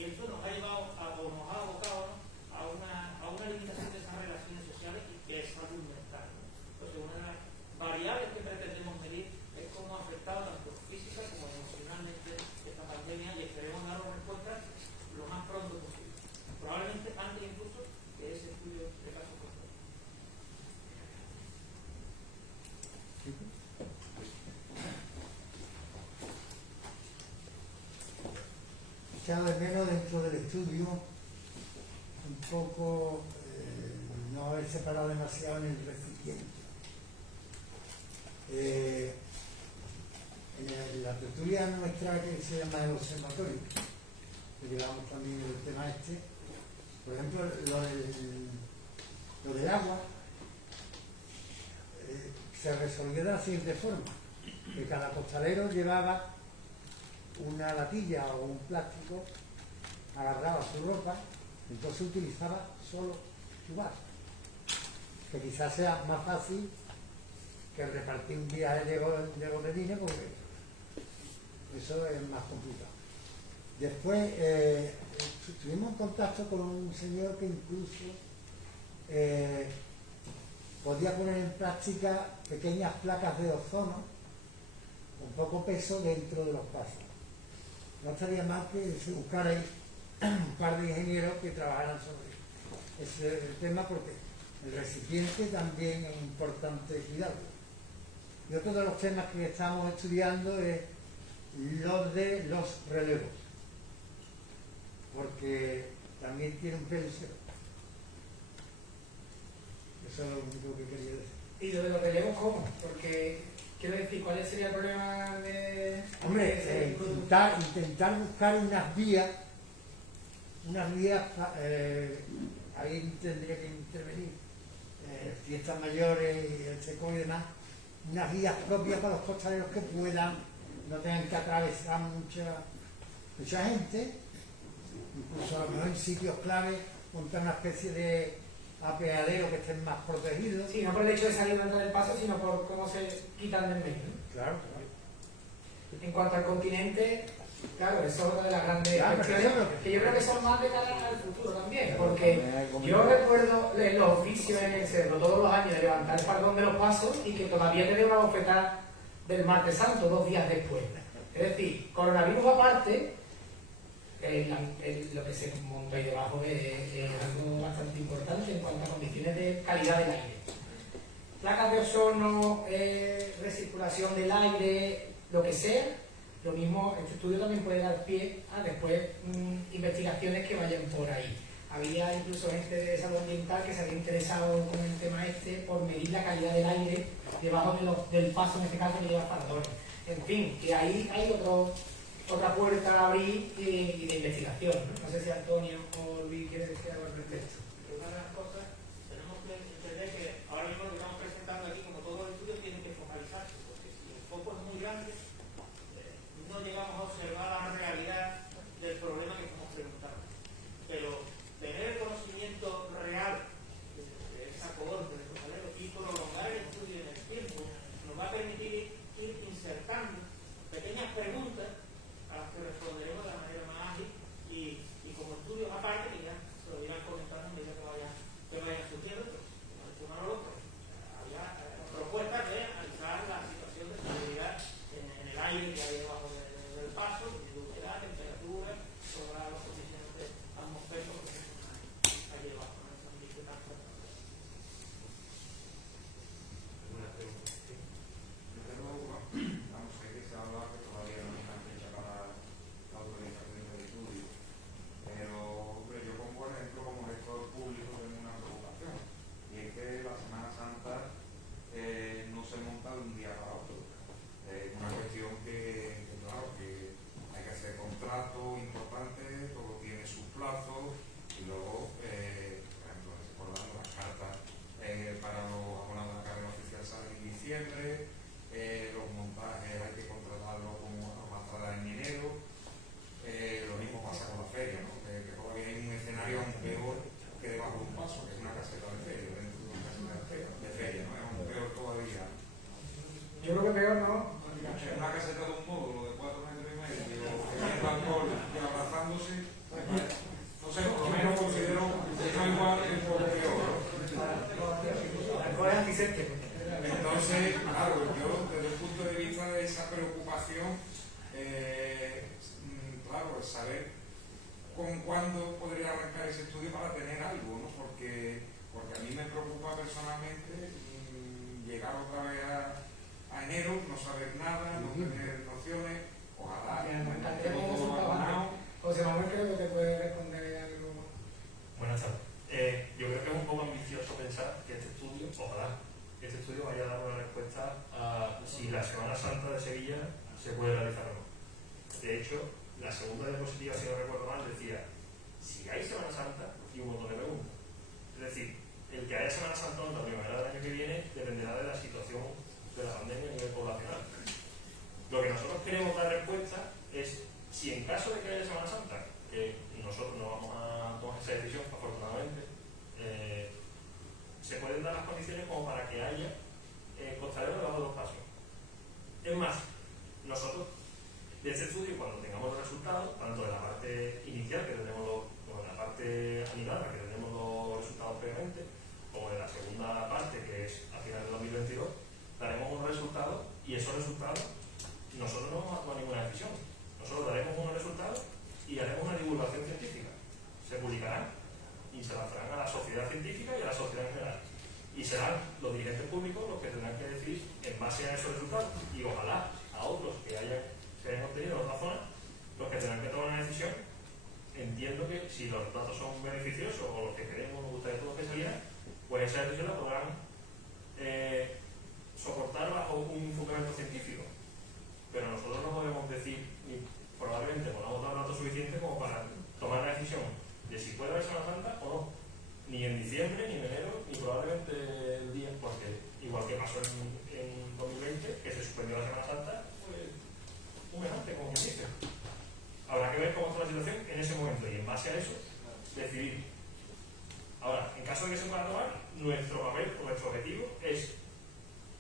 esto nos ha llevado o nos ha abocado, ¿no?, a una limitación de esas relaciones sociales que es salud mental, ¿no? Entonces, una de las variables que pretendemos medir es cómo ha afectado tanto física como emocionalmente esta pandemia, y esperemos dar respuestas lo más pronto posible, probablemente antes incluso que ese estudio de caso concreto. Echado de menos dentro del estudio un poco no haber separado demasiado en el recipiente. En la tertulia nuestra que se llama el observatorio, que llevamos también el tema este, por ejemplo, lo del agua se resolvió de la siguiente forma, que cada costalero llevaba una latilla o un plástico, agarraba su ropa, entonces utilizaba solo su vaso, que quizás sea más fácil que repartir un viaje de botelines, porque eso es más complicado. Después estuvimos en contacto con un señor que incluso podía poner en práctica pequeñas placas de ozono con poco peso dentro de los pasos. No estaría mal que se buscara ahí un par de ingenieros que trabajaran sobre ese tema, porque el recipiente también es importante cuidarlo. Y otro de los temas que estamos estudiando es los de los relevos, porque también tiene un peso. Eso es lo único que quería decir. ¿Y lo de los relevos cómo? Porque, quiero decir, ¿cuál sería el problema de...? Hombre, intentar buscar unas vías, ahí tendría que intervenir fiestas mayores y el seco y demás, unas vías propias para los costaleros que puedan, no tengan que atravesar mucha gente, incluso a lo mejor en sitios clave montar una especie de apeadero que estén más protegidos. Sí, no por el hecho de salir dentro del paso, sino por cómo se quitan del medio, ¿no? Claro. En cuanto al continente, claro, eso es una de las grandes cuestiones, que yo creo que son más de cara al futuro también, porque yo recuerdo los oficios en el cerro todos los años de levantar el fardón de los pasos y que todavía te dé una bofetada del martes santo 2 días después. Es decir, coronavirus aparte, lo que se monta ahí debajo es algo bastante importante en cuanto a condiciones de calidad del aire. Placas de ozono, recirculación del aire, lo que sea. Lo mismo, este estudio también puede dar pie a después investigaciones que vayan por ahí. Había incluso gente de salud ambiental que se había interesado con el tema este por medir la calidad del aire debajo del paso, en este caso, que lleva fardón. En fin, que ahí hay otra puerta a abrir y de investigación, ¿no? No sé si Antonio o Luis quiere decir algo al respecto. Una de las cosas, tenemos que entender que ahora mismo lo que estamos presentando aquí, como todos los estudios, tienen que focalizarse, porque si el foco es muy grande, no llegamos a observar la realidad del problema que estamos preguntando. Pero tener el conocimiento real de esa cohorte de costaleros y prolongar el estudio en el tiempo nos va a permitir ir insertando pequeñas preguntas a las que responderemos de la manera más ágil y como estudios aparte que ya se lo irán comentando en paso, que es una caseta de feria, dentro de una caseta de feria, ¿no? Es aún peor todavía. Yo creo que peor no. Es una caseta de un módulo de 4 metros y medio, bebiendo alcohol y abrazándose. No sé, por lo menos considero que no igual es por peor. Alcohol es antiséptico. Entonces, claro, yo desde el punto de vista de esa preocupación, claro, es saber con cuándo podría arrancar ese estudio para tener algo, ¿no? Porque a mí me preocupa personalmente llegar otra vez a enero, no saber nada, no tener nociones, ojalá. José Manuel creo que te puede responder algo. Buenas tardes. Yo creo que es un poco ambicioso pensar que este estudio, ojalá, este estudio vaya a dar una respuesta a si la Semana Santa de Sevilla se puede realizar o no. De hecho, la segunda diapositiva, si no recuerdo mal, decía si hay Semana Santa y un montón de preguntas. Es decir, el que haya Semana Santa o no la primavera del año que viene dependerá de la situación de la pandemia a nivel poblacional. Lo que nosotros queremos dar respuesta es si en caso de que haya Semana Santa, que nosotros no vamos a tomar esa decisión, afortunadamente, se pueden dar las condiciones como para que haya costalero debajo de los pasos. Es más, nosotros de este estudio, cuando tengamos los resultados, tanto de la parte inicial, que tenemos como de la parte animada, que tenemos los resultados previamente, como de la segunda parte, que es a final de 2022, daremos unos resultados y esos resultados nosotros no vamos a tomar ninguna decisión. Nosotros daremos unos resultados y haremos una divulgación científica. Se publicarán y se lanzarán a la sociedad científica y a la sociedad en general. Y serán los dirigentes públicos los que tendrán que decir en base a esos resultados y ojalá a otros que hayan obtenido en otra zona, los que tendrán que tomar una decisión. Entiendo que si los datos son beneficiosos o los que queremos, nos gustaría todos que salieran, pues esa decisión la podrán soportar bajo un fundamento científico. Pero nosotros no podemos decir, ni probablemente podamos dar datos suficientes como para tomar la decisión de si puede haber Semana Santa o no. Ni en diciembre, ni en enero, ni probablemente el día, porque igual que pasó en 2020, que se suspendió la Semana Santa, pues un mes antes, como quien dice. Habrá que ver cómo está la situación en ese momento y en base a eso decidir. Ahora, en caso de que se pueda tomar, nuestro papel o nuestro objetivo es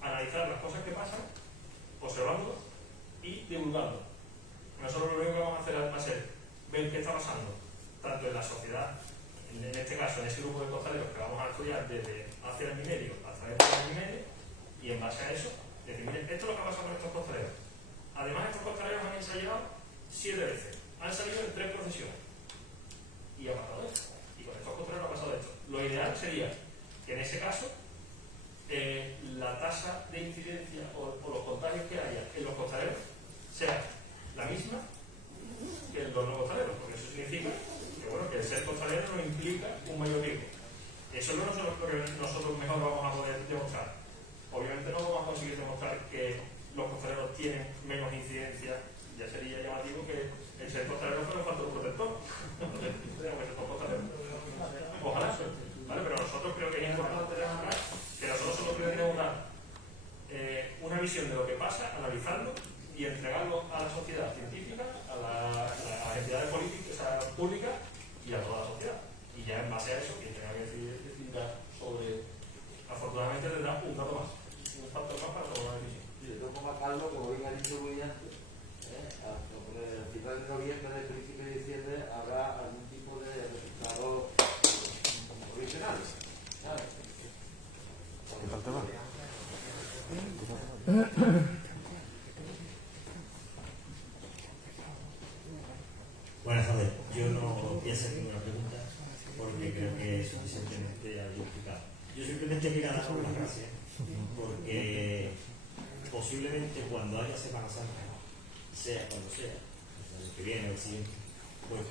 analizar las cosas que pasan, observando y divulgando. Nosotros lo único que vamos a hacer va a ser ver qué está pasando, tanto en la sociedad, en este caso en ese grupo de costaleros que vamos a estudiar desde hace año y medio hasta dentro de año y medio, y en base a eso decir, miren, esto es lo que ha pasado con estos costaleros. Además, estos costaleros han ensayado 7 veces, han salido en 3 procesiones y ha pasado esto, y con estos costaleros ha pasado esto. Lo ideal sería que en ese caso la tasa de incidencia o los contagios que haya en los costaleros sea la misma que en los no costaleros, porque eso significa que, bueno, que el ser costalero no implica un mayor riesgo. Eso es lo que nosotros mejor vamos a poder demostrar. Obviamente no vamos a conseguir demostrar que los costaleros tienen menos incidencia, ya sería llamativo que el ser costalero fuera un factor protector. Entonces, tenemos que ser costaleros. Ojalá, ¿vale? Pero nosotros creo que es importante demostrar que nosotros solo queremos dar una visión de lo que pasa, analizarlo y entregarlo a la sociedad científica, a las entidades políticas, públicas y a toda la sociedad. Y ya en base a eso, quien tenga que decidir sobre, afortunadamente tendrá un dato más, un factor más para tomar una decisión. Sí, yo como a Carlos, como bien ha dicho muy antes, a final de noviembre, del principio de diciembre, habrá algún tipo de resultados provisionales, ¿sabes? ¿Qué falta más? Buenas tardes. Yo no voy a hacer ninguna pregunta porque creo que es suficientemente ya explicado. Yo simplemente quería dar las gracias porque posiblemente cuando haya Semana Santa, sea cuando sea, el que viene o el siguiente, pues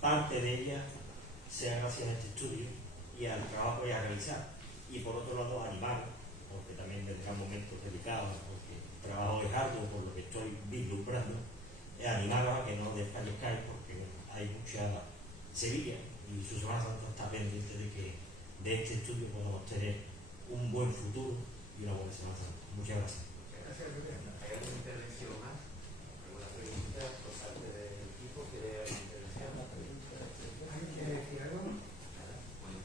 parte de ella sea gracias a este estudio y al trabajo que voy a realizar. Y por otro lado animar, porque también vendrán momentos delicados, porque el trabajo es arduo por lo que estoy vislumbrando, animar a que no desfallezcáis porque hay mucha Sevilla y su Semana Santa está pendiente de que de este estudio podamos tener un buen futuro y una buena Semana Santa. Muchas gracias. ¿Hay alguna intervención más? ¿Alguna pregunta por parte del equipo? ¿Quiere alguna intervención? ¿Alguien quiere decir algo? Pues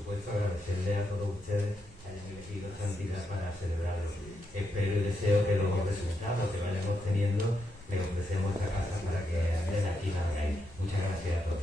supuesto agradecerle a todos ustedes que hayan elegido esta entidad para celebrarlo. Espero y deseo que los resultados que vayamos teniendo le ofrecemos esta casa para que anden aquí en la calle. Muchas gracias a todos.